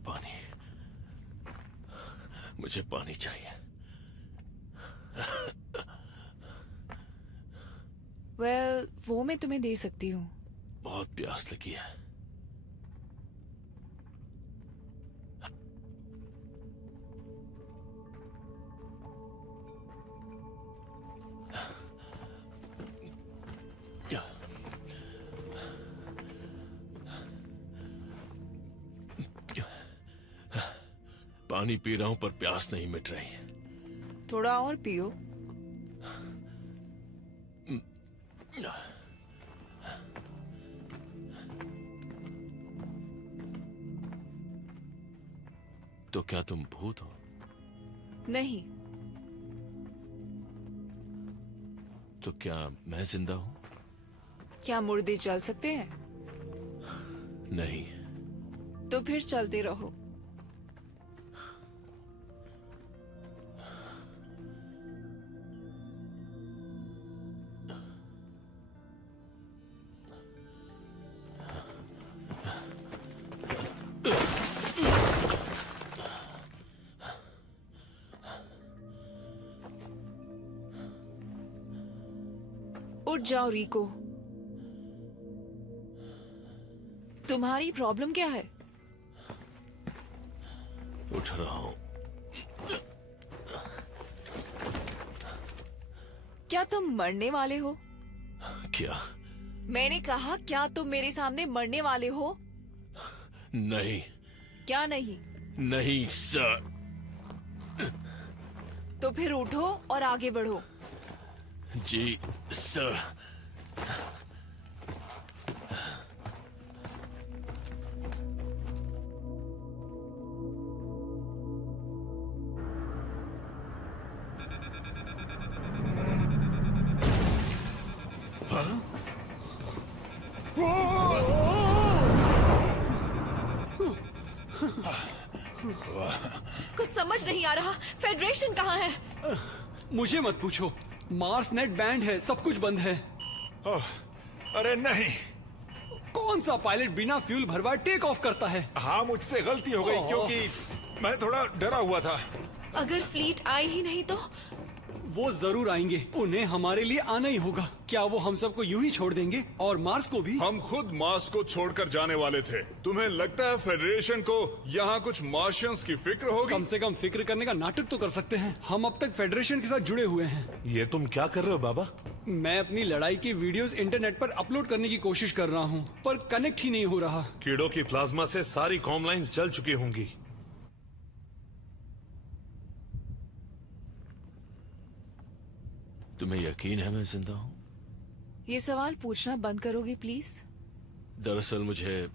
पानी, मुझे पानी चाहिए। वेल, वो मैं तुम्हें दे सकती हूँ। बहुत प्यास लगी है। पानी पी रहा हूं पर प्यास नहीं मिट रही। थोड़ा और पियो। तो क्या तुम भूत हो? नहीं। तो क्या मैं जिंदा हूं? क्या मुर्दे चल सकते हैं? नहीं। तो फिर चलते रहो। उठ जाओ रिको। तुम्हारी प्रॉब्लम क्या है? उठ रहा हूं। क्या तुम मरने वाले हो? क्या? मैंने कहा क्या तुम मेरे सामने मरने वाले हो? नहीं। क्या नहीं? नहीं सर। तो फिर उठो और आगे बढ़ो। जी सर। कुछ समझ नहीं आ रहा। फेडरेशन कहाँ है? मुझे मत पूछो, मार्स नेट बैंड है, सब कुछ बंद है। अरे नहीं, कौन सा पायलट बिना फ्यूल भरवाए टेक ऑफ करता है? हाँ, मुझसे गलती हो गई क्योंकि मैं थोड़ा डरा हुआ था। अगर फ्लीट आई ही नहीं तो? वो जरूर आएंगे, उन्हें हमारे लिए आना ही होगा। क्या वो हम सबको यूं ही छोड़ देंगे, और मार्स को भी? हम खुद मार्स को छोड़कर जाने वाले थे। तुम्हें लगता है फेडरेशन को यहाँ कुछ मार्शियंस की फिक्र होगी? कम से कम फिक्र करने का नाटक तो कर सकते हैं। हम अब तक फेडरेशन के साथ जुड़े हुए हैं। ये तुम क्या कर रहे हो बाबा? मैं अपनी लड़ाई की वीडियोस इंटरनेट पर अपलोड करने की कोशिश कर रहा हूँ, पर कनेक्ट ही नहीं हो रहा। कीड़ों की प्लाज्मा से सारी कॉम लाइन्स जल चुकी होंगी। तुम्हें यकीन है मैं जिंदा हूं? ये सवाल पूछना बंद करोगे प्लीज? दरअसल मुझे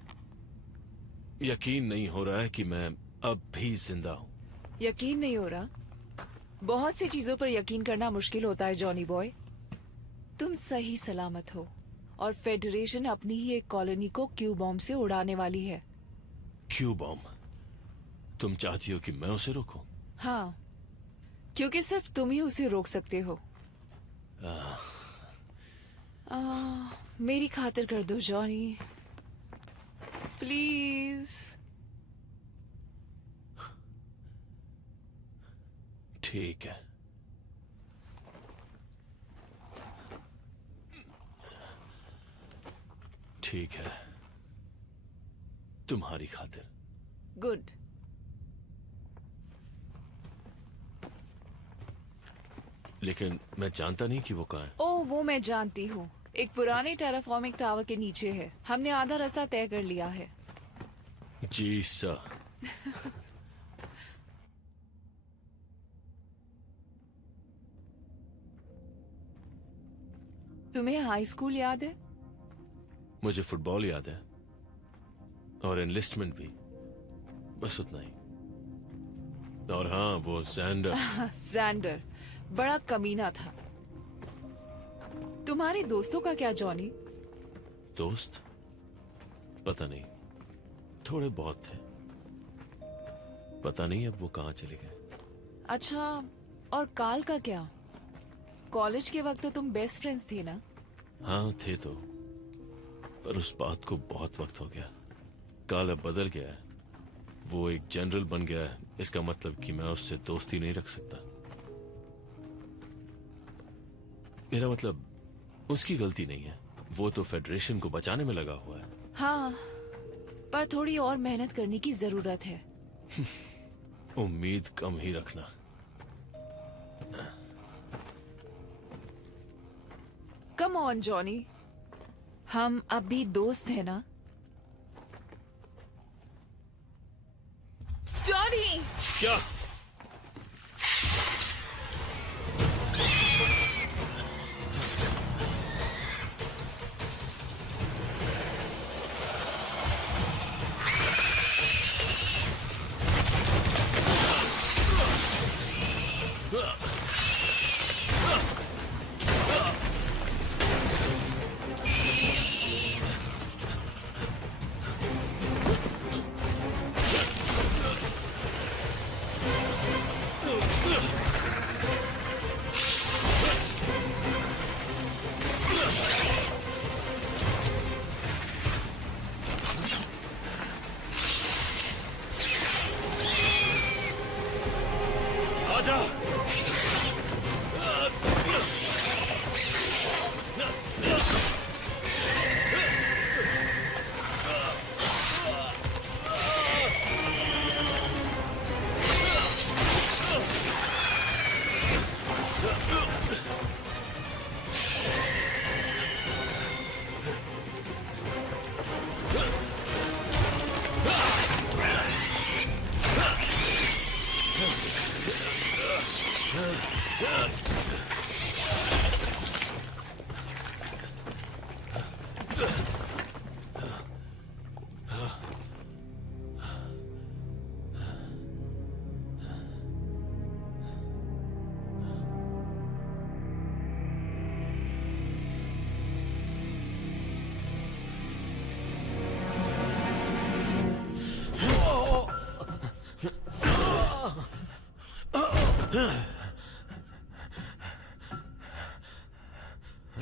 यकीन नहीं हो रहा है कि मैं अब भी जिंदा हूं। यकीन नहीं हो रहा? बहुत सी चीजों पर यकीन करना मुश्किल होता है जॉनी बॉय। तुम सही सलामत हो और फेडरेशन अपनी ही एक कॉलोनी को क्यू बॉम्ब से उड़ाने वाली है। Q bomb? तुम चाहती हो कि मैं उसे रोकूं? हाँ, क्योंकि सिर्फ तुम ही उसे रोक सकते हो। मेरी खातिर कर दो जॉनी, प्लीज। ठीक है। ठीक है, तुम्हारी खातिर। गुड। लेकिन मैं जानता नहीं कि वो कहाँ है। ओह, वो मैं जानती हूँ। एक पुराने टेराफॉर्मिक टावर के नीचे है। हमने आधा रास्ता तय कर लिया है। जी सर। तुम्हें हाई स्कूल याद है? मुझे फुटबॉल याद है और एनलिस्टमेंट भी, बस उतना ही। और हाँ, वो जैंडर। जैंडर बड़ा कमीना था। तुम्हारे दोस्तों का क्या जॉनी? दोस्त? पता नहीं, थोड़े बहुत थे। पता नहीं अब वो कहाँ चले गए। अच्छा, और काल का क्या? कॉलेज के वक्त तो तुम बेस्ट फ्रेंड्स थे ना? हाँ थे तो, पर उस बात को बहुत वक्त हो गया। काल अब बदल गया है। वो एक जनरल बन गया है। इसका मतलब कि मैं उससे दोस्ती नहीं रख सकता। मेरा मतलब उसकी गलती नहीं है, वो तो फेडरेशन को बचाने में लगा हुआ है। हाँ, पर थोड़ी और मेहनत करने की जरूरत है। उम्मीद कम ही रखना। कम ऑन जॉनी, हम अब भी दोस्त हैं ना? जॉनी! क्या?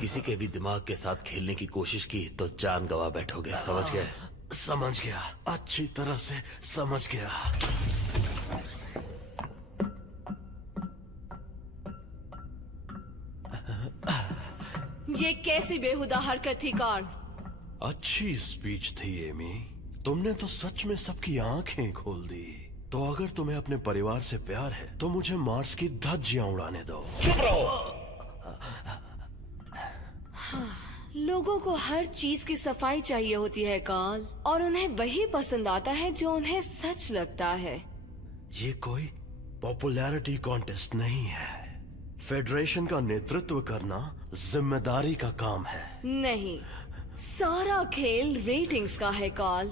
किसी के भी दिमाग के साथ खेलने की कोशिश की तो जान गवा बैठोगे, समझ गए? समझ गया, अच्छी तरह से समझ गया। ये कैसी बेहुदा हरकत थी कार्ल? अच्छी स्पीच थी एमी, तुमने तो सच में सबकी आंखें खोल दी। तो अगर तुम्हें अपने परिवार से प्यार है तो मुझे मार्स की धज्जियां उड़ाने दो। चुप रहो। लोगों को हर चीज की सफाई चाहिए होती है कार्ल, और उन्हें वही पसंद आता है जो उन्हें सच लगता है। ये कोई पॉपुलैरिटी कॉन्टेस्ट नहीं है। फेडरेशन का नेतृत्व करना जिम्मेदारी का काम है। नहीं, सारा खेल रेटिंग्स का है कार्ल,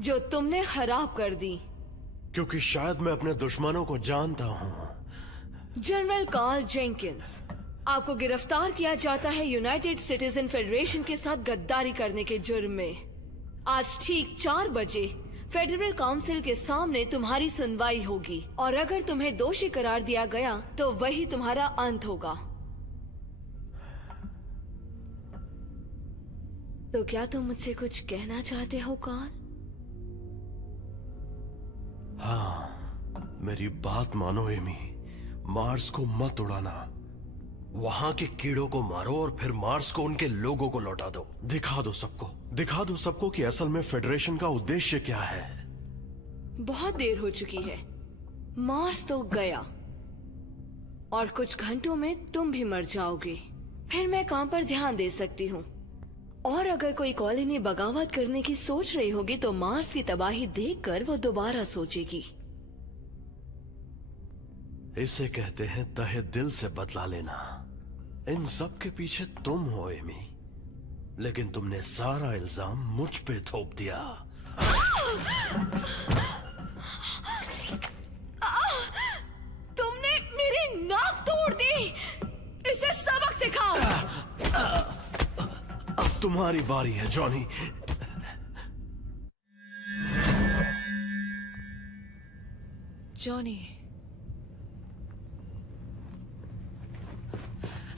जो तुमने खराब कर दी। क्योंकि शायद मैं अपने दुश्मनों को जानता हूँ। जनरल कार्ल जेंकिंस, आपको गिरफ्तार किया जाता है यूनाइटेड सिटीजन फेडरेशन के साथ गद्दारी करने के जुर्म में। आज ठीक 4 बजे फेडरल काउंसिल के सामने तुम्हारी सुनवाई होगी, और अगर तुम्हें दोषी करार दिया गया तो वही तुम्हारा अंत होगा। तो क्या तुम मुझसे कुछ कहना चाहते हो कार्ल? हाँ, मेरी बात मानो एमी, मार्स को मत उड़ाना। वहां के कीड़ों को मारो और फिर मार्स को उनके लोगों को लौटा दो। दिखा दो सबको कि असल में फेडरेशन का उद्देश्य क्या है। बहुत देर हो चुकी है, मार्स तो गया, और कुछ घंटों में तुम भी मर जाओगे। फिर मैं काम पर ध्यान दे सकती हूँ। और अगर कोई कॉलोनी बगावत करने की सोच रही होगी तो मार्स की तबाही देखकर वो दोबारा सोचेगी। इसे कहते हैं तहे दिल से बदला लेना। इन सब के पीछे तुम हो एमी, लेकिन तुमने सारा इल्जाम मुझ पे थोप दिया। तुमने मेरी नाक तोड़ दी। इसे सबक सिखाओ। अब तुम्हारी बारी है जॉनी। जॉनी,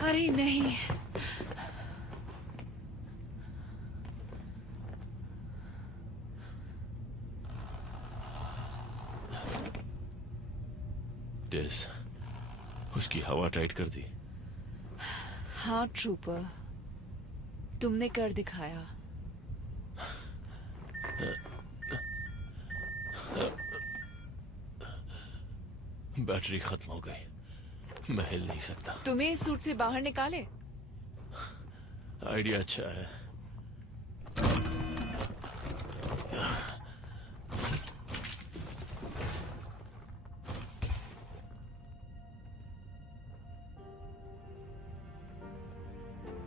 अरे नहीं, डेस, उसकी हवा टाइट कर दी। हाँ ट्रूपर, तुमने कर दिखाया। बैटरी खत्म हो गई, मैं हिल नहीं सकता। तुम्हें इस सूट से बाहर निकाले? आइडिया अच्छा है।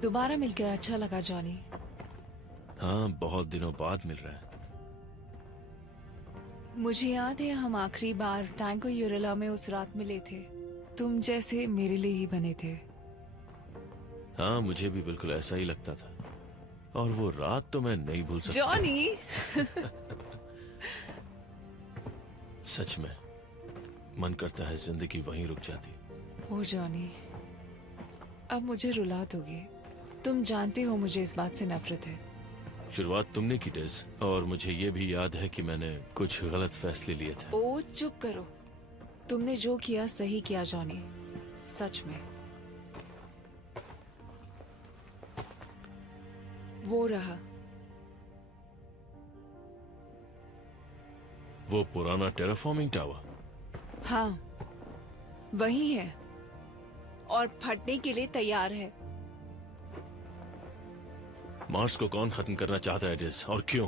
दोबारा मिलकर अच्छा लगा जॉनी। हाँ, बहुत दिनों बाद मिल रहा है। मुझे याद है हम आखिरी बार टैंको यूरेला में उस रात मिले थे। तुम जैसे मेरे लिए ही बने थे। हाँ, मुझे भी बिल्कुल ऐसा ही लगता था, और वो रात तो मैं नहीं भूल सकता। जॉनी सच में मन करता है जिंदगी वहीं रुक जाती। ओ जॉनी, अब मुझे रुला दोगे। तुम जानते हो मुझे इस बात से नफरत है। शुरुआत तुमने की डेस, और मुझे ये भी याद है कि मैंने कुछ गलत फैसले लिए थे। ओ चुप करो। तुमने जो किया सही किया जॉनी, सच में। वो रहा, वो पुराना टेराफॉर्मिंग टावर। हाँ वही है, और फटने के लिए तैयार है। मार्स को कौन खत्म करना चाहता है डेस, और क्यों?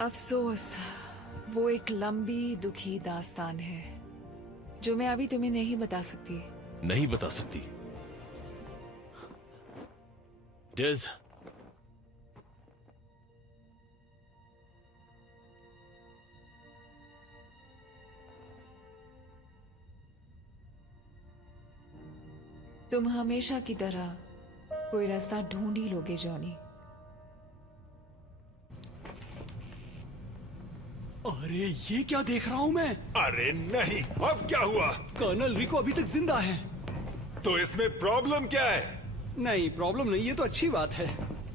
अफसोस, वो एक लंबी दुखी दास्तान है जो मैं अभी तुम्हें नहीं बता सकती। नहीं बता सकती? डेज, तुम हमेशा की तरह कोई रास्ता ढूंढ ही लोगे जॉनी। अरे ये क्या देख रहा हूँ मैं? अरे नहीं, अब क्या हुआ? कर्नल रिको अभी तक जिंदा है। तो इसमें प्रॉब्लम क्या है? नहीं, प्रॉब्लम नहीं, ये तो अच्छी बात है,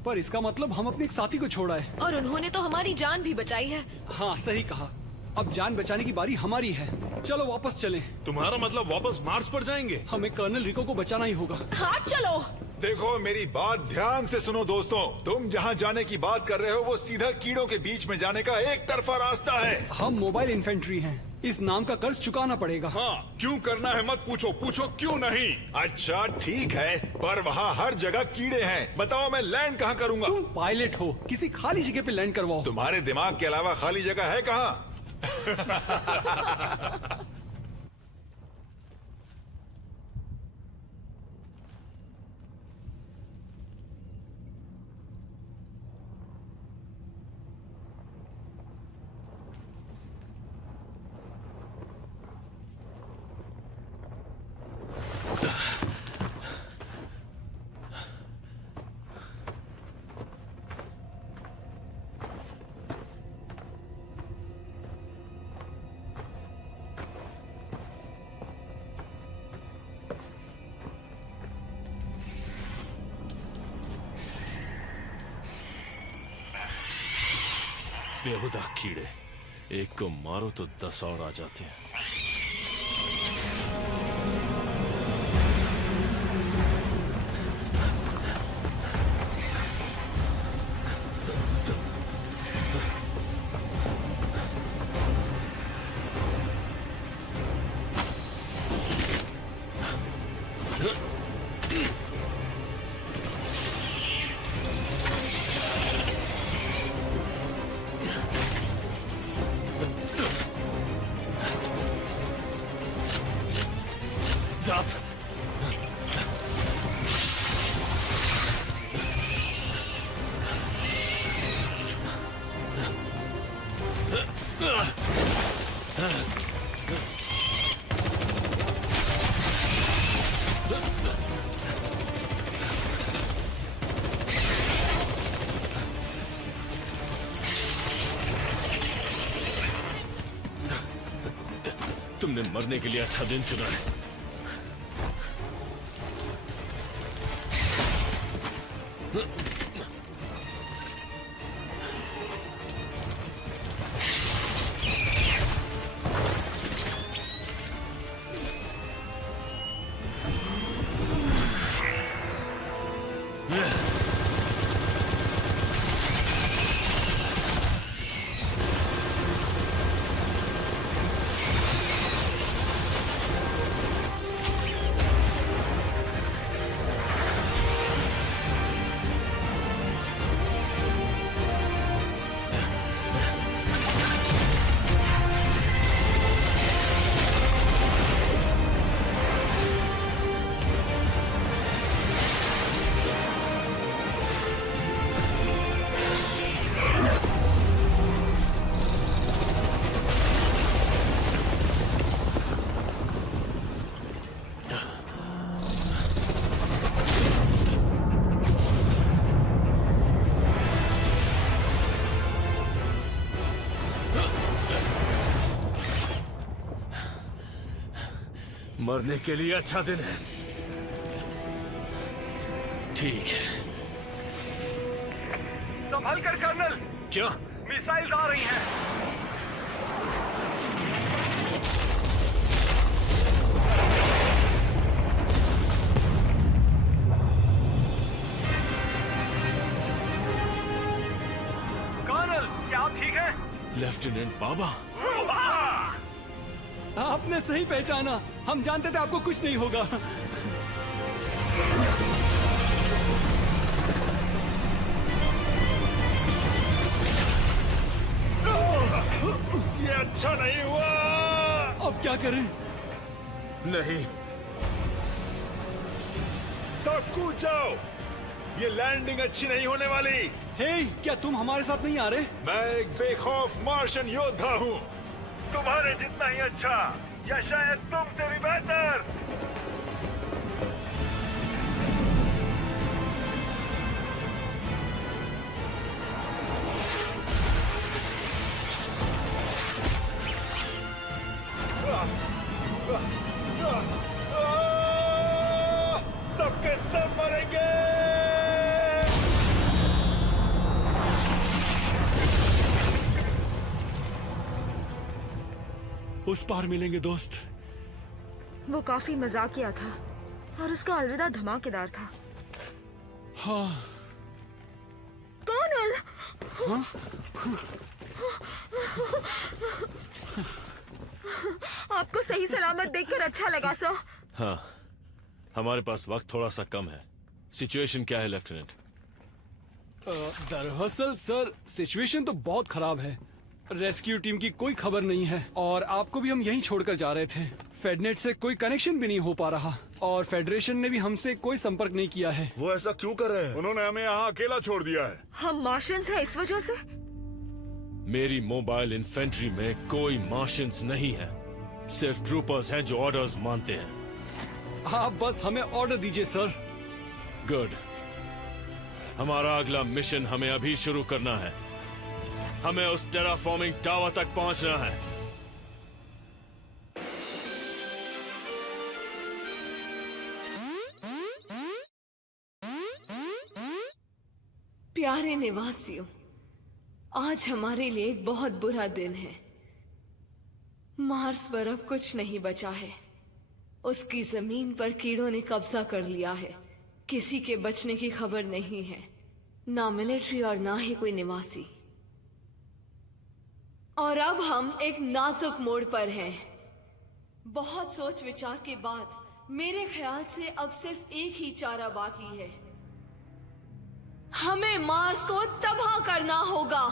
पर इसका मतलब हम अपने एक साथी को छोड़ा है। और उन्होंने तो हमारी जान भी बचाई है। हाँ, सही कहा। अब जान बचाने की बारी हमारी है। चलो वापस चलें। तुम्हारा मतलब वापस मार्स पर जाएंगे? हमें कर्नल रिको को बचाना ही होगा। हाँ चलो। देखो, मेरी बात ध्यान से सुनो दोस्तों। तुम जहाँ जाने की बात कर रहे हो वो सीधा कीड़ों के बीच में जाने का एक तरफा रास्ता है। हम मोबाइल इन्फेंट्री हैं। इस नाम का कर्ज चुकाना पड़ेगा। हाँ, क्यों करना है मत पूछो, पूछो क्यों नहीं। अच्छा ठीक है, पर वहाँ हर जगह कीड़े हैं। बताओ मैं लैंड कहाँ करूँगा? तुम पायलट हो, किसी खाली जगह पे लैंड करवाओ। तुम्हारे दिमाग के अलावा खाली जगह है कहाँ? बेहुदा कीड़े, एक को मारो तो 10 और आ जाते हैं। तुमने मरने के लिए अच्छा दिन चुना है। मरने के लिए अच्छा दिन है। ठीक है। संभल कर कर्नल। क्या? मिसाइल्स आ रही हैं। कर्नल, क्या आप ठीक हैं? लेफ्टिनेंट बाबा, आपने सही पहचाना। हम जानते थे आपको कुछ नहीं होगा। ये अच्छा नहीं हुआ। अब क्या करें? नहीं, सब कूद जाओ। ये लैंडिंग अच्छी नहीं होने वाली। हे, क्या तुम हमारे साथ नहीं आ रहे? मैं एक बेखौफ मार्शन योद्धा हूँ, तुम्हारे जितना ही अच्छा या शायद तुमसे भी बेहतर। उस पार मिलेंगे दोस्त। वो काफी मजाकिया था और उसका अलविदा धमाकेदार था। हाँ। कौन? हाँ? आपको सही सलामत देखकर अच्छा लगा सर। हाँ, हमारे पास वक्त थोड़ा सा कम है। सिचुएशन क्या है लेफ्टिनेंट? दरअसल सर सिचुएशन तो बहुत खराब है। रेस्क्यू टीम की कोई खबर नहीं है और आपको भी हम यहीं छोड़कर जा रहे थे। फेडनेट से कोई कनेक्शन भी नहीं हो पा रहा और फेडरेशन ने भी हमसे कोई संपर्क नहीं किया है। वो ऐसा क्यों कर रहे हैं? उन्होंने हमें यहाँ अकेला छोड़ दिया है। हम मार्शियंस हैं इस वजह से? मेरी मोबाइल इन्फेंट्री में कोई मार्शियंस नहीं है, सिर्फ ट्रूपर्स हैं जो ऑर्डर्स मानते हैं। आप बस हमें ऑर्डर दीजिए सर। गुड। हमारा अगला मिशन हमें अभी शुरू करना है। हमें उस टेराफॉर्मिंग टावर तक पहुंचना है। प्यारे निवासियों, आज हमारे लिए एक बहुत बुरा दिन है। मार्स पर अब कुछ नहीं बचा है। उसकी जमीन पर कीड़ों ने कब्जा कर लिया है। किसी के बचने की खबर नहीं है, ना मिलिट्री और ना ही कोई निवासी। और अब हम एक नाजुक मोड़ पर हैं। बहुत सोच विचार के बाद मेरे ख्याल से अब सिर्फ एक ही चारा बाकी है। हमें मार्स को तबाह करना होगा।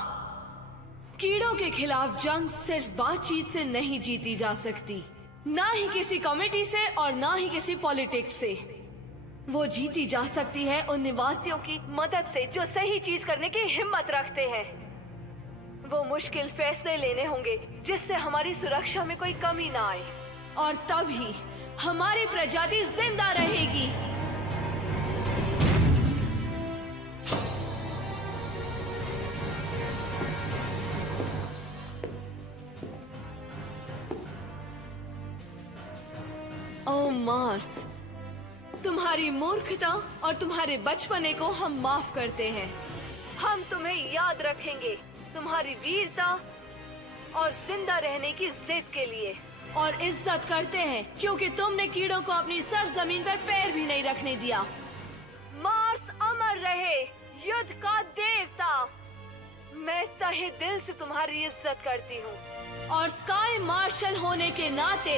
कीड़ों के खिलाफ जंग सिर्फ बातचीत से नहीं जीती जा सकती, ना ही किसी कमेटी से और ना ही किसी पॉलिटिक्स से। वो जीती जा सकती है उन निवासियों की मदद से जो सही चीज करने की हिम्मत रखते हैं। वो मुश्किल फैसले लेने होंगे जिससे हमारी सुरक्षा में कोई कमी ना आए, और तभी हमारी प्रजाति जिंदा रहेगी। ओ मार्स, तुम्हारी मूर्खता और तुम्हारे बचपने को हम माफ करते हैं। हम तुम्हें याद रखेंगे तुम्हारी वीरता और जिंदा रहने की जिद के लिए, और इज्जत करते हैं क्योंकि तुमने कीड़ों को अपनी सरजमीन पर पैर भी नहीं रखने दिया। मार्स अमर रहे, युद्ध का देवता। मैं तहे दिल से तुम्हारी इज्जत करती हूँ, और स्काई मार्शल होने के नाते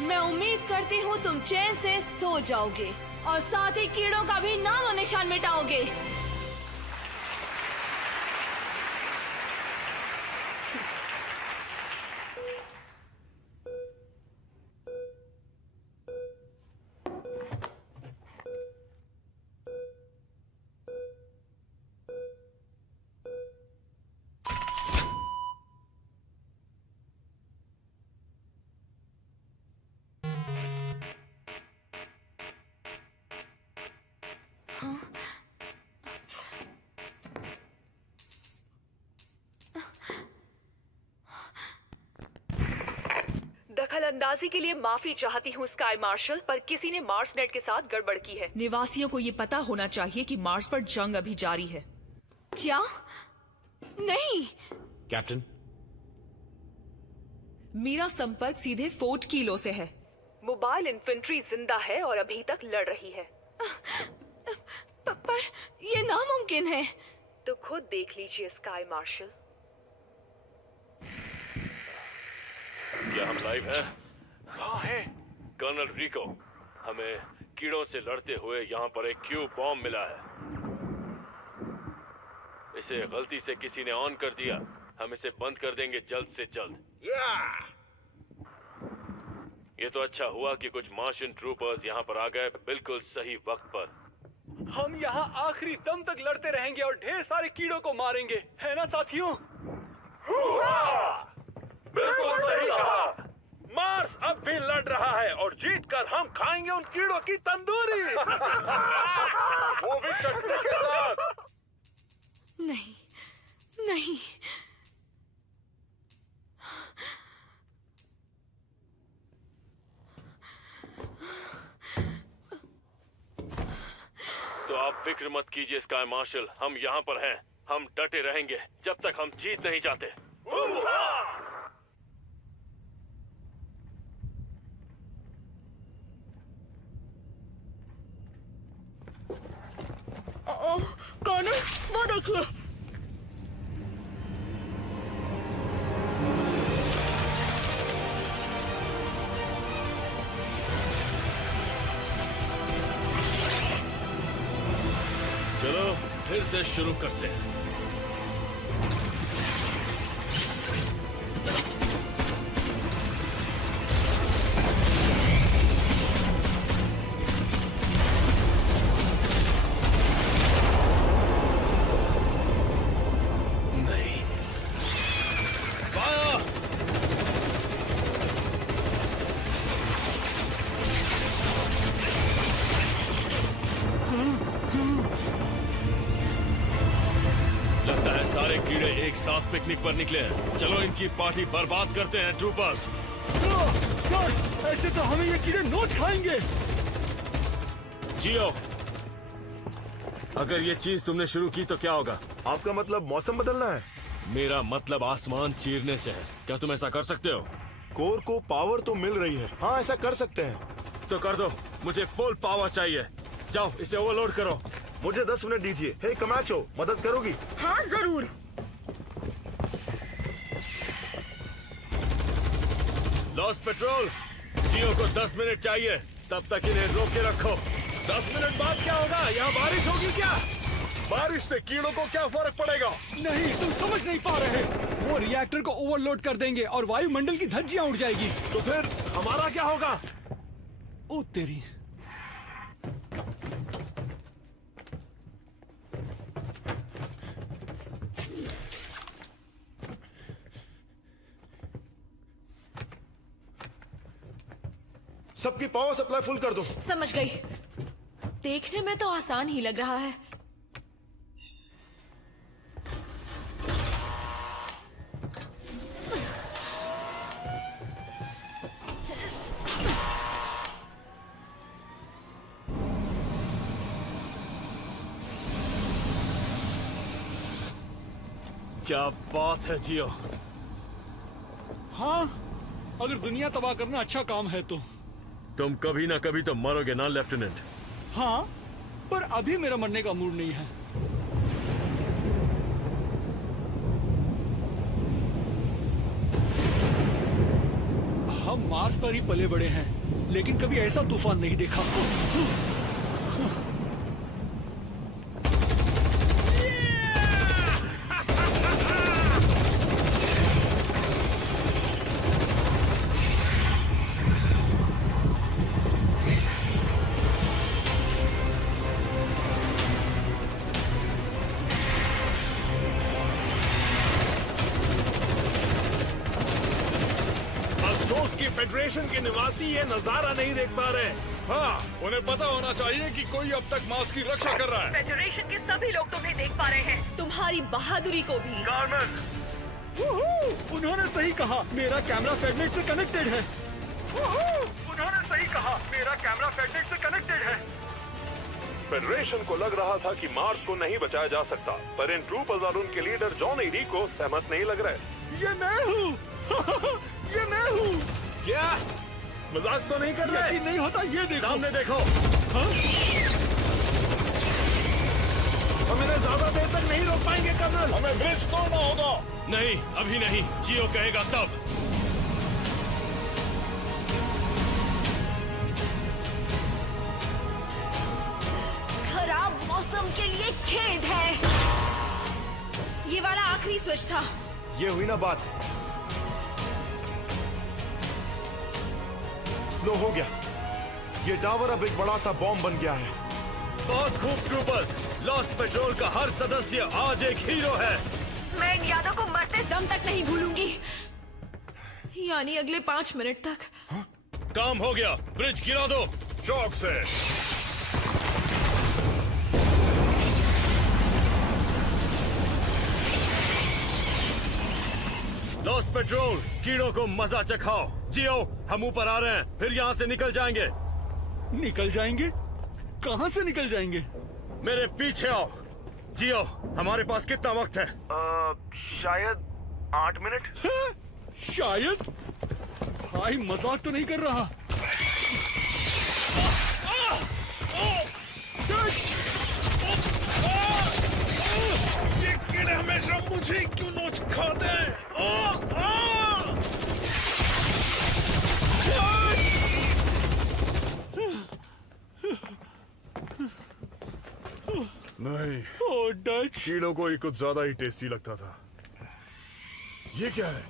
मैं उम्मीद करती हूँ तुम चैन से सो जाओगे और साथ ही कीड़ों का भी नाम और निशान मिटाओगे। दखलंदाजी के लिए माफी चाहती हूँ स्काई मार्शल, पर किसी ने मार्स नेट के साथ गड़बड़ की है। निवासियों को ये पता होना चाहिए कि मार्स पर जंग अभी जारी है। क्या? नहीं कैप्टन, मेरा संपर्क सीधे फोर्ट कीलो से है। मोबाइल इन्फेंट्री जिंदा है और अभी तक लड़ रही है। पर ये नामुमकिन है। तो खुद देख लीजिए स्काई मार्शल। क्या हम लाइव हैं? हाँ है। कर्नल रिको, हमें कीड़ों से लड़ते हुए यहाँ पर एक क्यूब बॉम्ब मिला है। इसे गलती से किसी ने ऑन कर दिया। हम इसे बंद कर देंगे जल्द से जल्द। ये तो अच्छा हुआ कि कुछ मार्शियन ट्रूपर्स यहाँ पर आ गए बिल्कुल सही वक्त पर। हम यहाँ आखिरी दम तक लड़ते रहेंगे और ढेर सारे कीड़ों को मारेंगे, है ना साथियों? बिल्कुल सही कहा। मार्स अब भी लड़ रहा है और जीतकर हम खाएंगे उन कीड़ों की तंदूरी। वो भी चटनी के साथ। नहीं, नहीं। तो आप फिक्र मत कीजिए स्काई मार्शल, हम यहाँ पर हैं। हम डटे रहेंगे जब तक हम जीत नहीं जाते। ओह, कौन है? वो देखिए। चलो फिर से शुरू करते हैं। नहीं, फायर! लगता है सारे कीड़े एक साथ पिकनिक पर निकले हैं। चलो इनकी पार्टी बर्बाद करते हैं ट्रूपर्स। सर, ऐसे तो हमें ये कीड़े नोच खाएंगे। जियो, अगर ये चीज तुमने शुरू की तो क्या होगा? आपका मतलब मौसम बदलना है? मेरा मतलब आसमान चीरने से है। क्या तुम ऐसा कर सकते हो? कोर को पावर तो मिल रही है। हाँ, ऐसा कर सकते हैं। तो कर दो, मुझे फुल पावर चाहिए। जाओ इसे ओवरलोड करो। मुझे 10 मिनट दीजिए। हे कमाचो, मदद करोगी? हाँ जरूर। लॉस्ट पेट्रोल, जियो को 10 मिनट चाहिए। तब तक इन्हें रोक के रखो। 10 मिनट बाद क्या होगा? यहाँ बारिश होगी क्या? बारिश से कीड़ों को क्या फर्क पड़ेगा? नहीं, तुम समझ नहीं पा रहे। वो रिएक्टर को ओवरलोड कर देंगे और वायुमंडल की धज्जियां उड़ जाएगी। तो फिर हमारा क्या होगा? ओ तेरी। सबकी पावर सप्लाई फुल कर दो। समझ गई। देखने में तो आसान ही लग रहा है। क्या बात है जियो। हाँ, अगर दुनिया तबाह करना अच्छा काम है तो। तुम कभी ना कभी तो मरोगे ना लेफ्टिनेंट। हाँ, पर अभी मेरा मरने का मूड नहीं है। हम मार्स पर ही पले बड़े हैं, लेकिन कभी ऐसा तूफान नहीं देखा। फेडरेशन के निवासी ये नजारा नहीं देख पा रहे। हाँ, उन्हें पता होना चाहिए कि कोई अब तक मार्स की रक्षा कर रहा है। फेडरेशन के सभी लोग तुम्हें देख पा रहे हैं, तुम्हारी बहादुरी को भी। कार्मेन, उन्होंने सही कहा, मेरा कैमरा फेडनेट से कनेक्टेड है। उन्होंने सही कहा, मेरा कैमरा फेडनेट से कनेक्टेड है। फेडरेशन को लग रहा था कि मार्स को नहीं बचाया जा सकता, पर इन ट्रूपर्स और उनके लीडर जॉन इरिको सहमत नहीं लग रहे। ये मैं हूँ। ये मैं हूँ। क्या मजाक तो नहीं कर रहे? यकीन नहीं होता, ये देखो। सामने देखो। हम इन्हें ज्यादा देर तक नहीं रोक पाएंगे कर्नल। हमें ब्रिज तोड़ना होगा। नहीं, अभी नहीं। जियो कहेगा तब। खराब मौसम के लिए खेद है। ये वाला आखिरी स्विच था। ये हुई ना बात। लो, हो गया। ये टावर अब एक बड़ा सा बॉम्ब बन गया है। बहुत खूब ट्रूपर्स। लॉस्ट पेट्रोल का हर सदस्य आज एक हीरो है। मैं इन यादों को मरते दम तक नहीं भूलूंगी, यानी अगले 5 मिनट तक। काम हो गया, ब्रिज गिरा दो। चौक से। लॉस्ट पेट्रोल, कीड़ों को मजा चखाओ। जियो, हम ऊपर आ रहे हैं, फिर यहाँ से निकल जाएंगे। निकल जाएंगे? कहाँ से निकल जाएंगे? मेरे पीछे आओ। जियो, हमारे पास कितना वक्त है? शायद 8 मिनट। शायद? भाई मजाक तो नहीं कर रहा। कीड़े हमेशा मुझे क्यों नोच खाते हैं? नहीं, कीड़ों को ही कुछ ज्यादा ही टेस्टी लगता था। ये क्या है?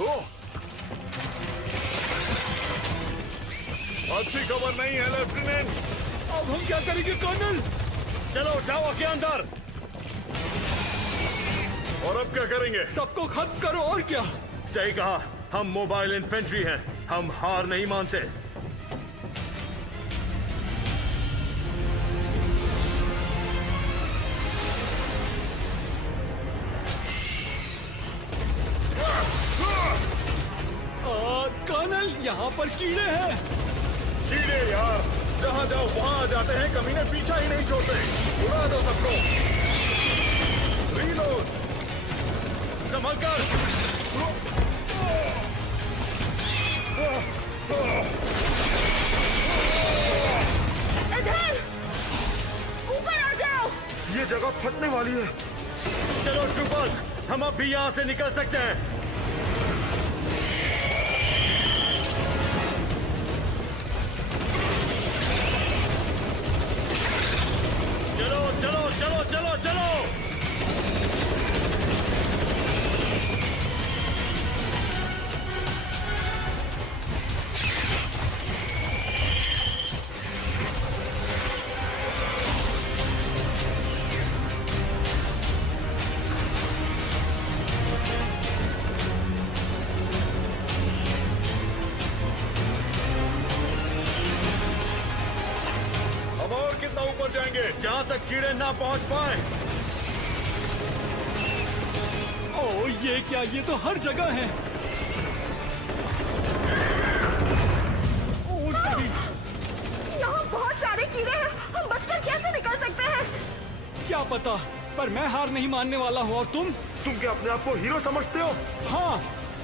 ओह! अच्छी खबर नहीं है लेफ्टिनेंट। अब हम क्या करेंगे कर्नल? चलो जाओ के अंदर। और अब क्या करेंगे? सबको खत्म करो और क्या? सही कहा, हम मोबाइल इन्फेंट्री हैं, हम हार नहीं मानते। कर्नल, यहाँ पर कीड़े हैं। कीड़े यार, जहाँ जाओ वहाँ आ जाते हैं, कमीने पीछा ही नहीं छोड़ते। उड़ा दो सबको। रीलोड। संभल कर। इधर ऊपर आ जाओ। ये जगह फटने वाली है। चलो ट्रूपर्स, हम अब भी यहाँ से निकल सकते हैं। चलो चलो चलो चलो चलो। हम और कितना ऊपर जाएंगे? जहाँ तक कीड़े ना पहुँच पाए। ओ ये क्या, ये तो हर जगह है। यहाँ बहुत सारे कीड़े हैं, हम बचकर कैसे निकल सकते हैं? क्या पता, पर मैं हार नहीं मानने वाला हूँ। और तुम क्या अपने आप को हीरो समझते हो? हाँ,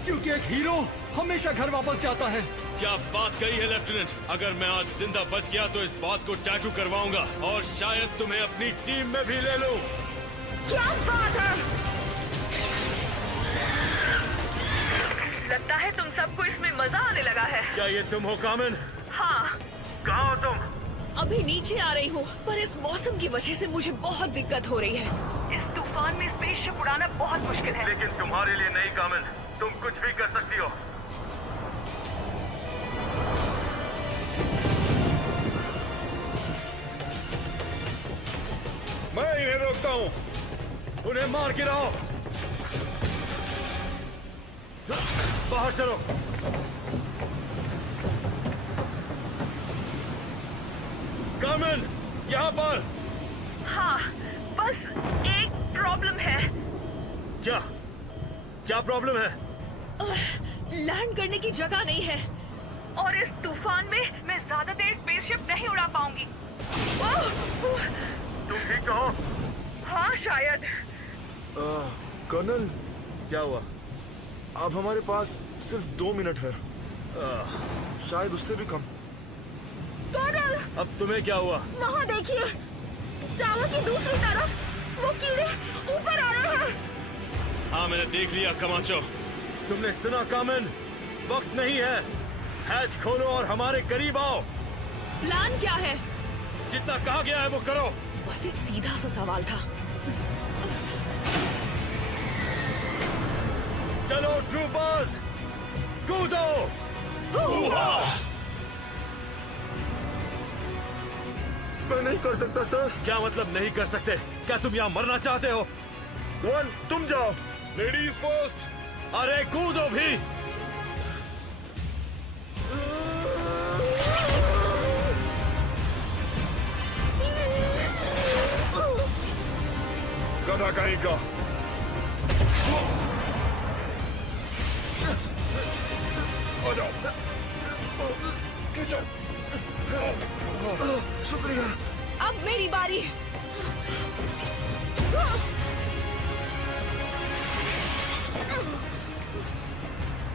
क्योंकि एक हीरो हमेशा घर वापस जाता है। क्या बात कही है लेफ्टिनेंट। अगर मैं आज जिंदा बच गया तो इस बात को टैटू करवाऊंगा और शायद तुम्हें अपनी टीम में भी ले लूं। क्या बात है? लगता है तुम सबको इसमें मजा आने लगा है। क्या ये तुम हो कामिन? हाँ, कहाँ हो तुम? अभी नीचे आ रही हूँ, पर इस मौसम की वजह से मुझे बहुत दिक्कत हो रही है। इस तूफान में स्पेसशिप उड़ाना बहुत मुश्किल है। लेकिन तुम्हारे लिए नहीं कामिन, तुम कुछ भी कर सकती हो। मैं इन्हें रोकता हूँ। उन्हें मार गिराओ। बाहर चलो। कामिन, यहाँ पर। हाँ, बस एक प्रॉब्लम है। क्या क्या प्रॉब्लम है? लैंड करने की जगह नहीं है, और इस तूफान में मैं ज्यादा देर स्पेसशिप नहीं उड़ा पाऊंगी। तुम ठीक कहो? हाँ शायद। कर्नल, क्या हुआ? अब हमारे पास सिर्फ 2 मिनट है, शायद उससे भी कम। कर्नल, अब तुम्हें क्या हुआ? वहाँ देखिए, टावर की दूसरी तरफ वो कीड़े ऊपर आ रहे हैं। हाँ, मैंने देख लिया कमाचो। तुमने सुना कामिन? वक्त नहीं है। हैच खोलो और हमारे करीब आओ। प्लान क्या है? जितना कहा गया है वो करो। बस एक सीधा सा सवाल था। चलो ट्रूपर्स, कूदो। मैं नहीं कर सकता सर। क्या मतलब नहीं कर सकते? क्या तुम यहाँ मरना चाहते हो? 1, तुम जाओ। Ladies first. अरे कूदो भी। गधा कहीं का। आ जाओ। शुक्रिया। अब मेरी बारी।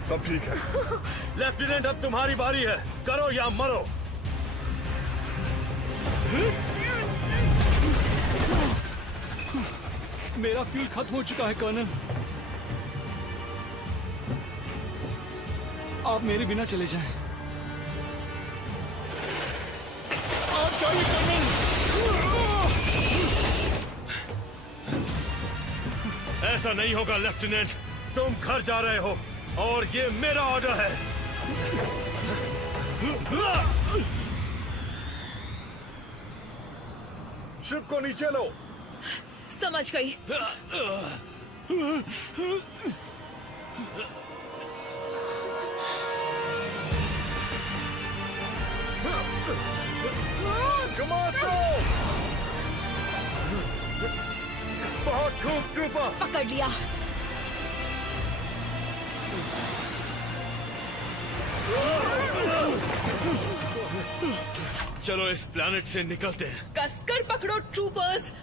सब ठीक है। लेफ्टिनेंट, अब तुम्हारी बारी है। करो या मरो। मेरा फ्यूल खत्म हो चुका है कर्नल। आप मेरे बिना चले जाएं। आप जाइए कर्नल। ऐसा नहीं होगा लेफ्टिनेंट, तुम घर जा रहे हो और ये मेरा ऑर्डर है। शिप को नीचे लो। समझ गई। बहुत खूब ट्रूपर। पकड़ लिया। चलो इस प्लैनेट से निकलते हैं। कसकर पकड़ो ट्रूपर्स।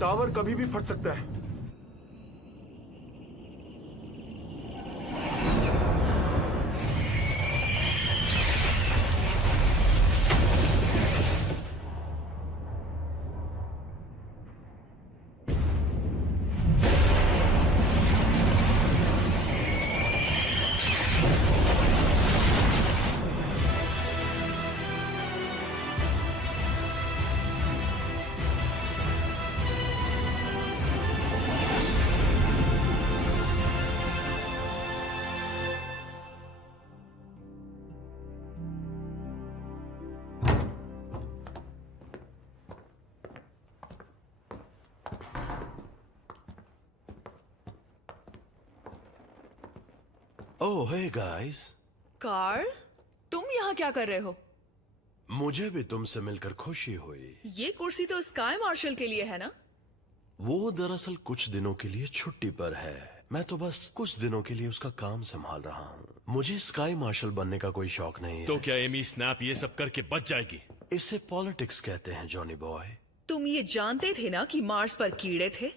टावर कभी भी फट सकता है। ओह हे गाइस। कार्ल, तुम यहाँ क्या कर रहे हो? मुझे भी तुमसे मिलकर खुशी हुई। ये कुर्सी तो स्काई मार्शल के लिए है ना? वो दरअसल कुछ दिनों के लिए छुट्टी पर है। मैं तो बस कुछ दिनों के लिए उसका काम संभाल रहा हूँ। मुझे स्काई मार्शल बनने का कोई शौक नहीं है। तो क्या एमी स्नैप ये सब करके बच जाएगी? इसे पॉलिटिक्स कहते हैं जॉनी बॉय। तुम ये जानते थे ना कि मार्स पर कीड़े थे?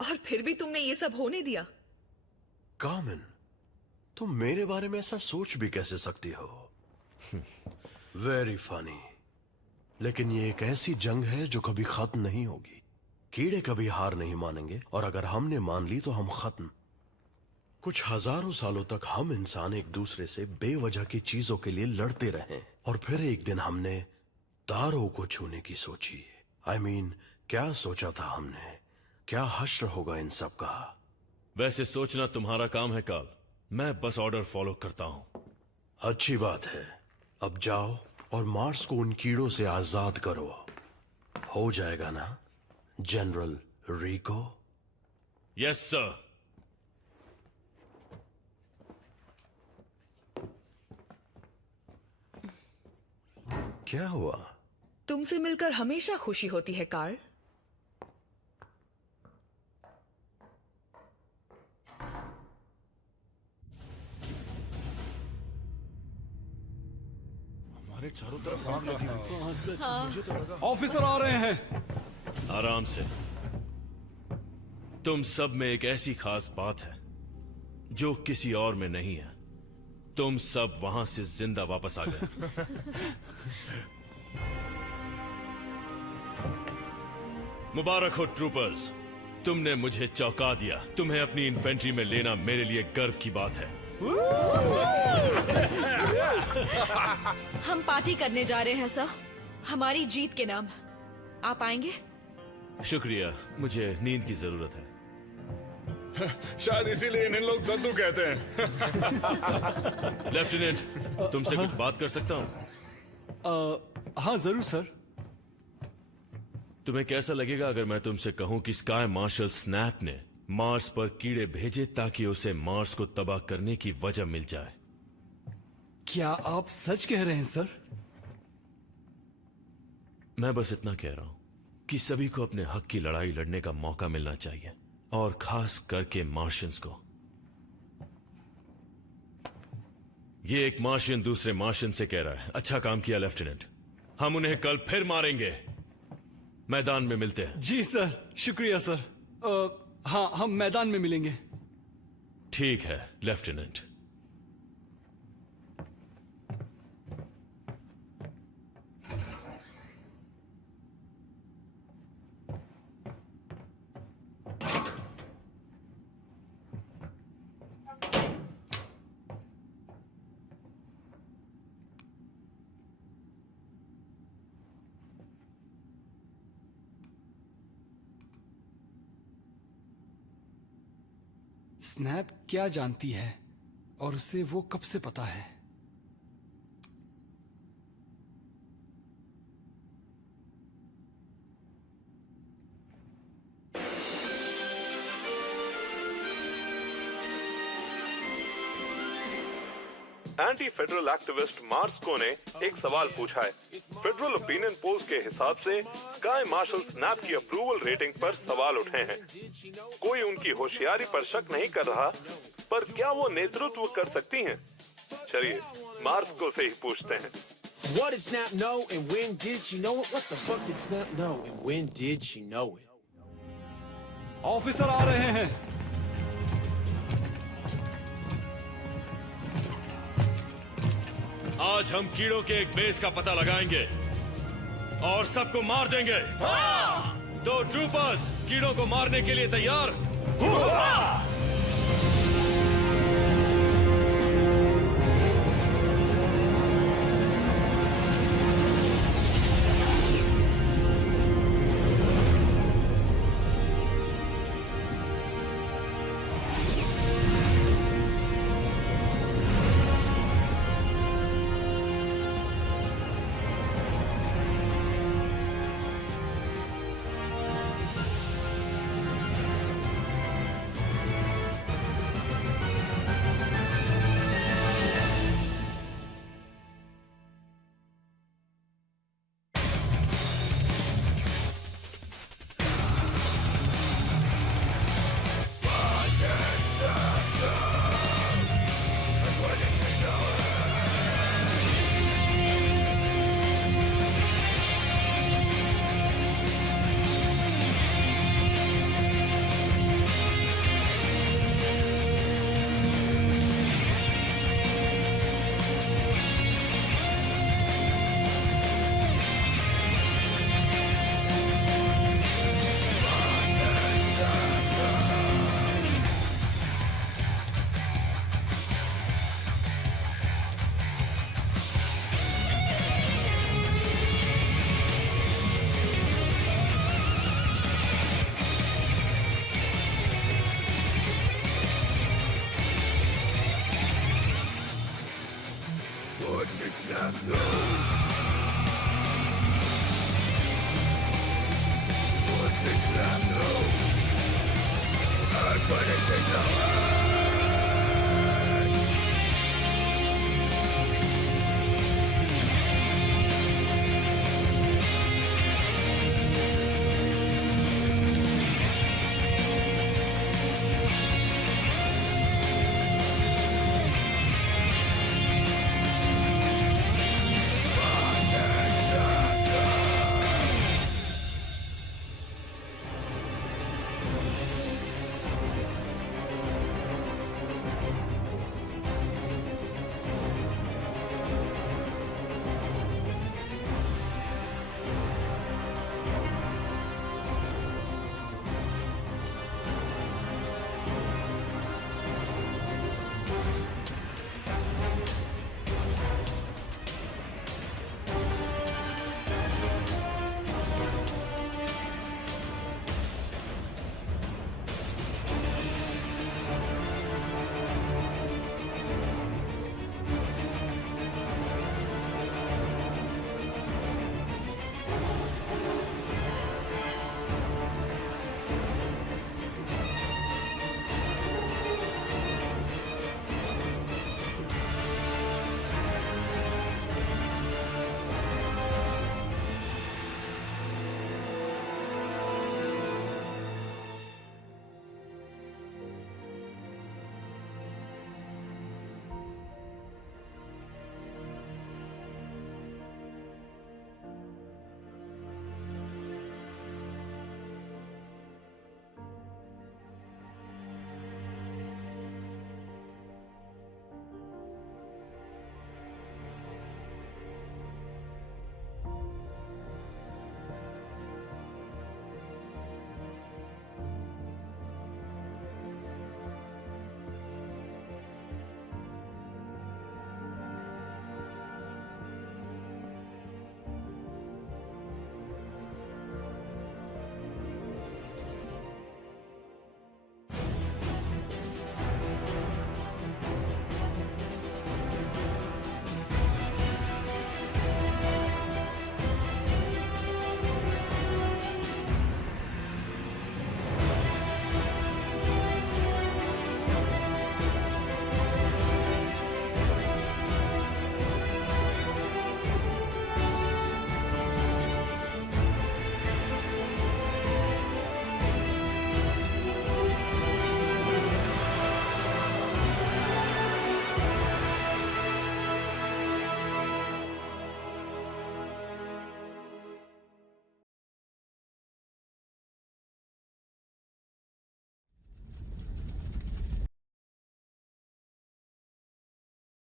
और फिर भी तुमने ये सब होने दिया। कामिन, तुम मेरे बारे में ऐसा सोच भी कैसे सकती हो? Very funny. लेकिन ये एक ऐसी जंग है जो कभी खत्म नहीं होगी। कीड़े कभी हार नहीं मानेंगे, और अगर हमने मान ली तो हम खत्म। कुछ हजारों सालों तक हम इंसान एक दूसरे से बेवजह की चीजों के लिए लड़ते रहे, और फिर एक दिन हमने तारों को छूने की सोची। I mean, क्या सोचा था हमने? क्या हश्र होगा इन सब का? वैसे सोचना तुम्हारा काम है कार्ल, मैं बस ऑर्डर फॉलो करता हूं। अच्छी बात है। अब जाओ और मार्स को उन कीड़ों से आजाद करो। हो जाएगा ना जनरल रिको? Yes sir. क्या हुआ? तुमसे मिलकर हमेशा खुशी होती है कार्ल। हमारे चारों तरफ आग लगी हुई है। मुझे तो लगा ऑफिसर आ रहे हैं। आराम से। तुम सब में एक ऐसी खास बात है जो किसी और में नहीं है। तुम सब वहां से जिंदा वापस आ गए। मुबारक हो ट्रूपर्स, तुमने मुझे चौंका दिया। तुम्हें अपनी इन्फेंट्री में लेना मेरे लिए गर्व की बात है। हम पार्टी करने जा रहे हैं सर, हमारी जीत के नाम। आप आएंगे? शुक्रिया, मुझे नींद की जरूरत है। शायद इसीलिए इन्हें लोग दद्दू कहते हैं। लेफ्टिनेंट, तुमसे कुछ बात कर सकता हूं? हाँ जरूर सर। तुम्हें कैसा लगेगा अगर मैं तुमसे कहूं कि स्काई मार्शल स्नैप ने मार्स पर कीड़े भेजे ताकि उसे मार्स को तबाह करने की वजह मिल जाए? क्या आप सच कह रहे हैं सर? मैं बस इतना कह रहा हूं कि सभी को अपने हक की लड़ाई लड़ने का मौका मिलना चाहिए, और खास करके मार्शियंस को। ये एक मार्शियन दूसरे मार्शियन से कह रहा है। अच्छा काम किया लेफ्टिनेंट, हम उन्हें कल फिर मारेंगे। मैदान में मिलते हैं। जी सर, शुक्रिया सर। हाँ, हम मैदान में मिलेंगे। ठीक है लेफ्टिनेंट। स्नैप क्या जानती है और उसे वो कब से पता है? एंटी फेडरल एक्टिविस्ट मार्स्को ने एक सवाल पूछा है। फेडरल ओपिनियन पोल्स के हिसाब से स्काई मार्शल स्नैप की अप्रूवल रेटिंग पर सवाल उठे हैं। कोई उनकी होशियारी पर शक नहीं कर रहा, पर क्या वो नेतृत्व कर सकती हैं? चलिए मार्स्को से ही पूछते हैं। What did Snap know and when did she know it? What the fuck did Snap know and when did she know it? Officer आ रहे हैं। आज हम कीड़ों के एक बेस का पता लगाएंगे और सबको मार देंगे। तो ट्रूपर्स, कीड़ों को मारने के लिए तैयार?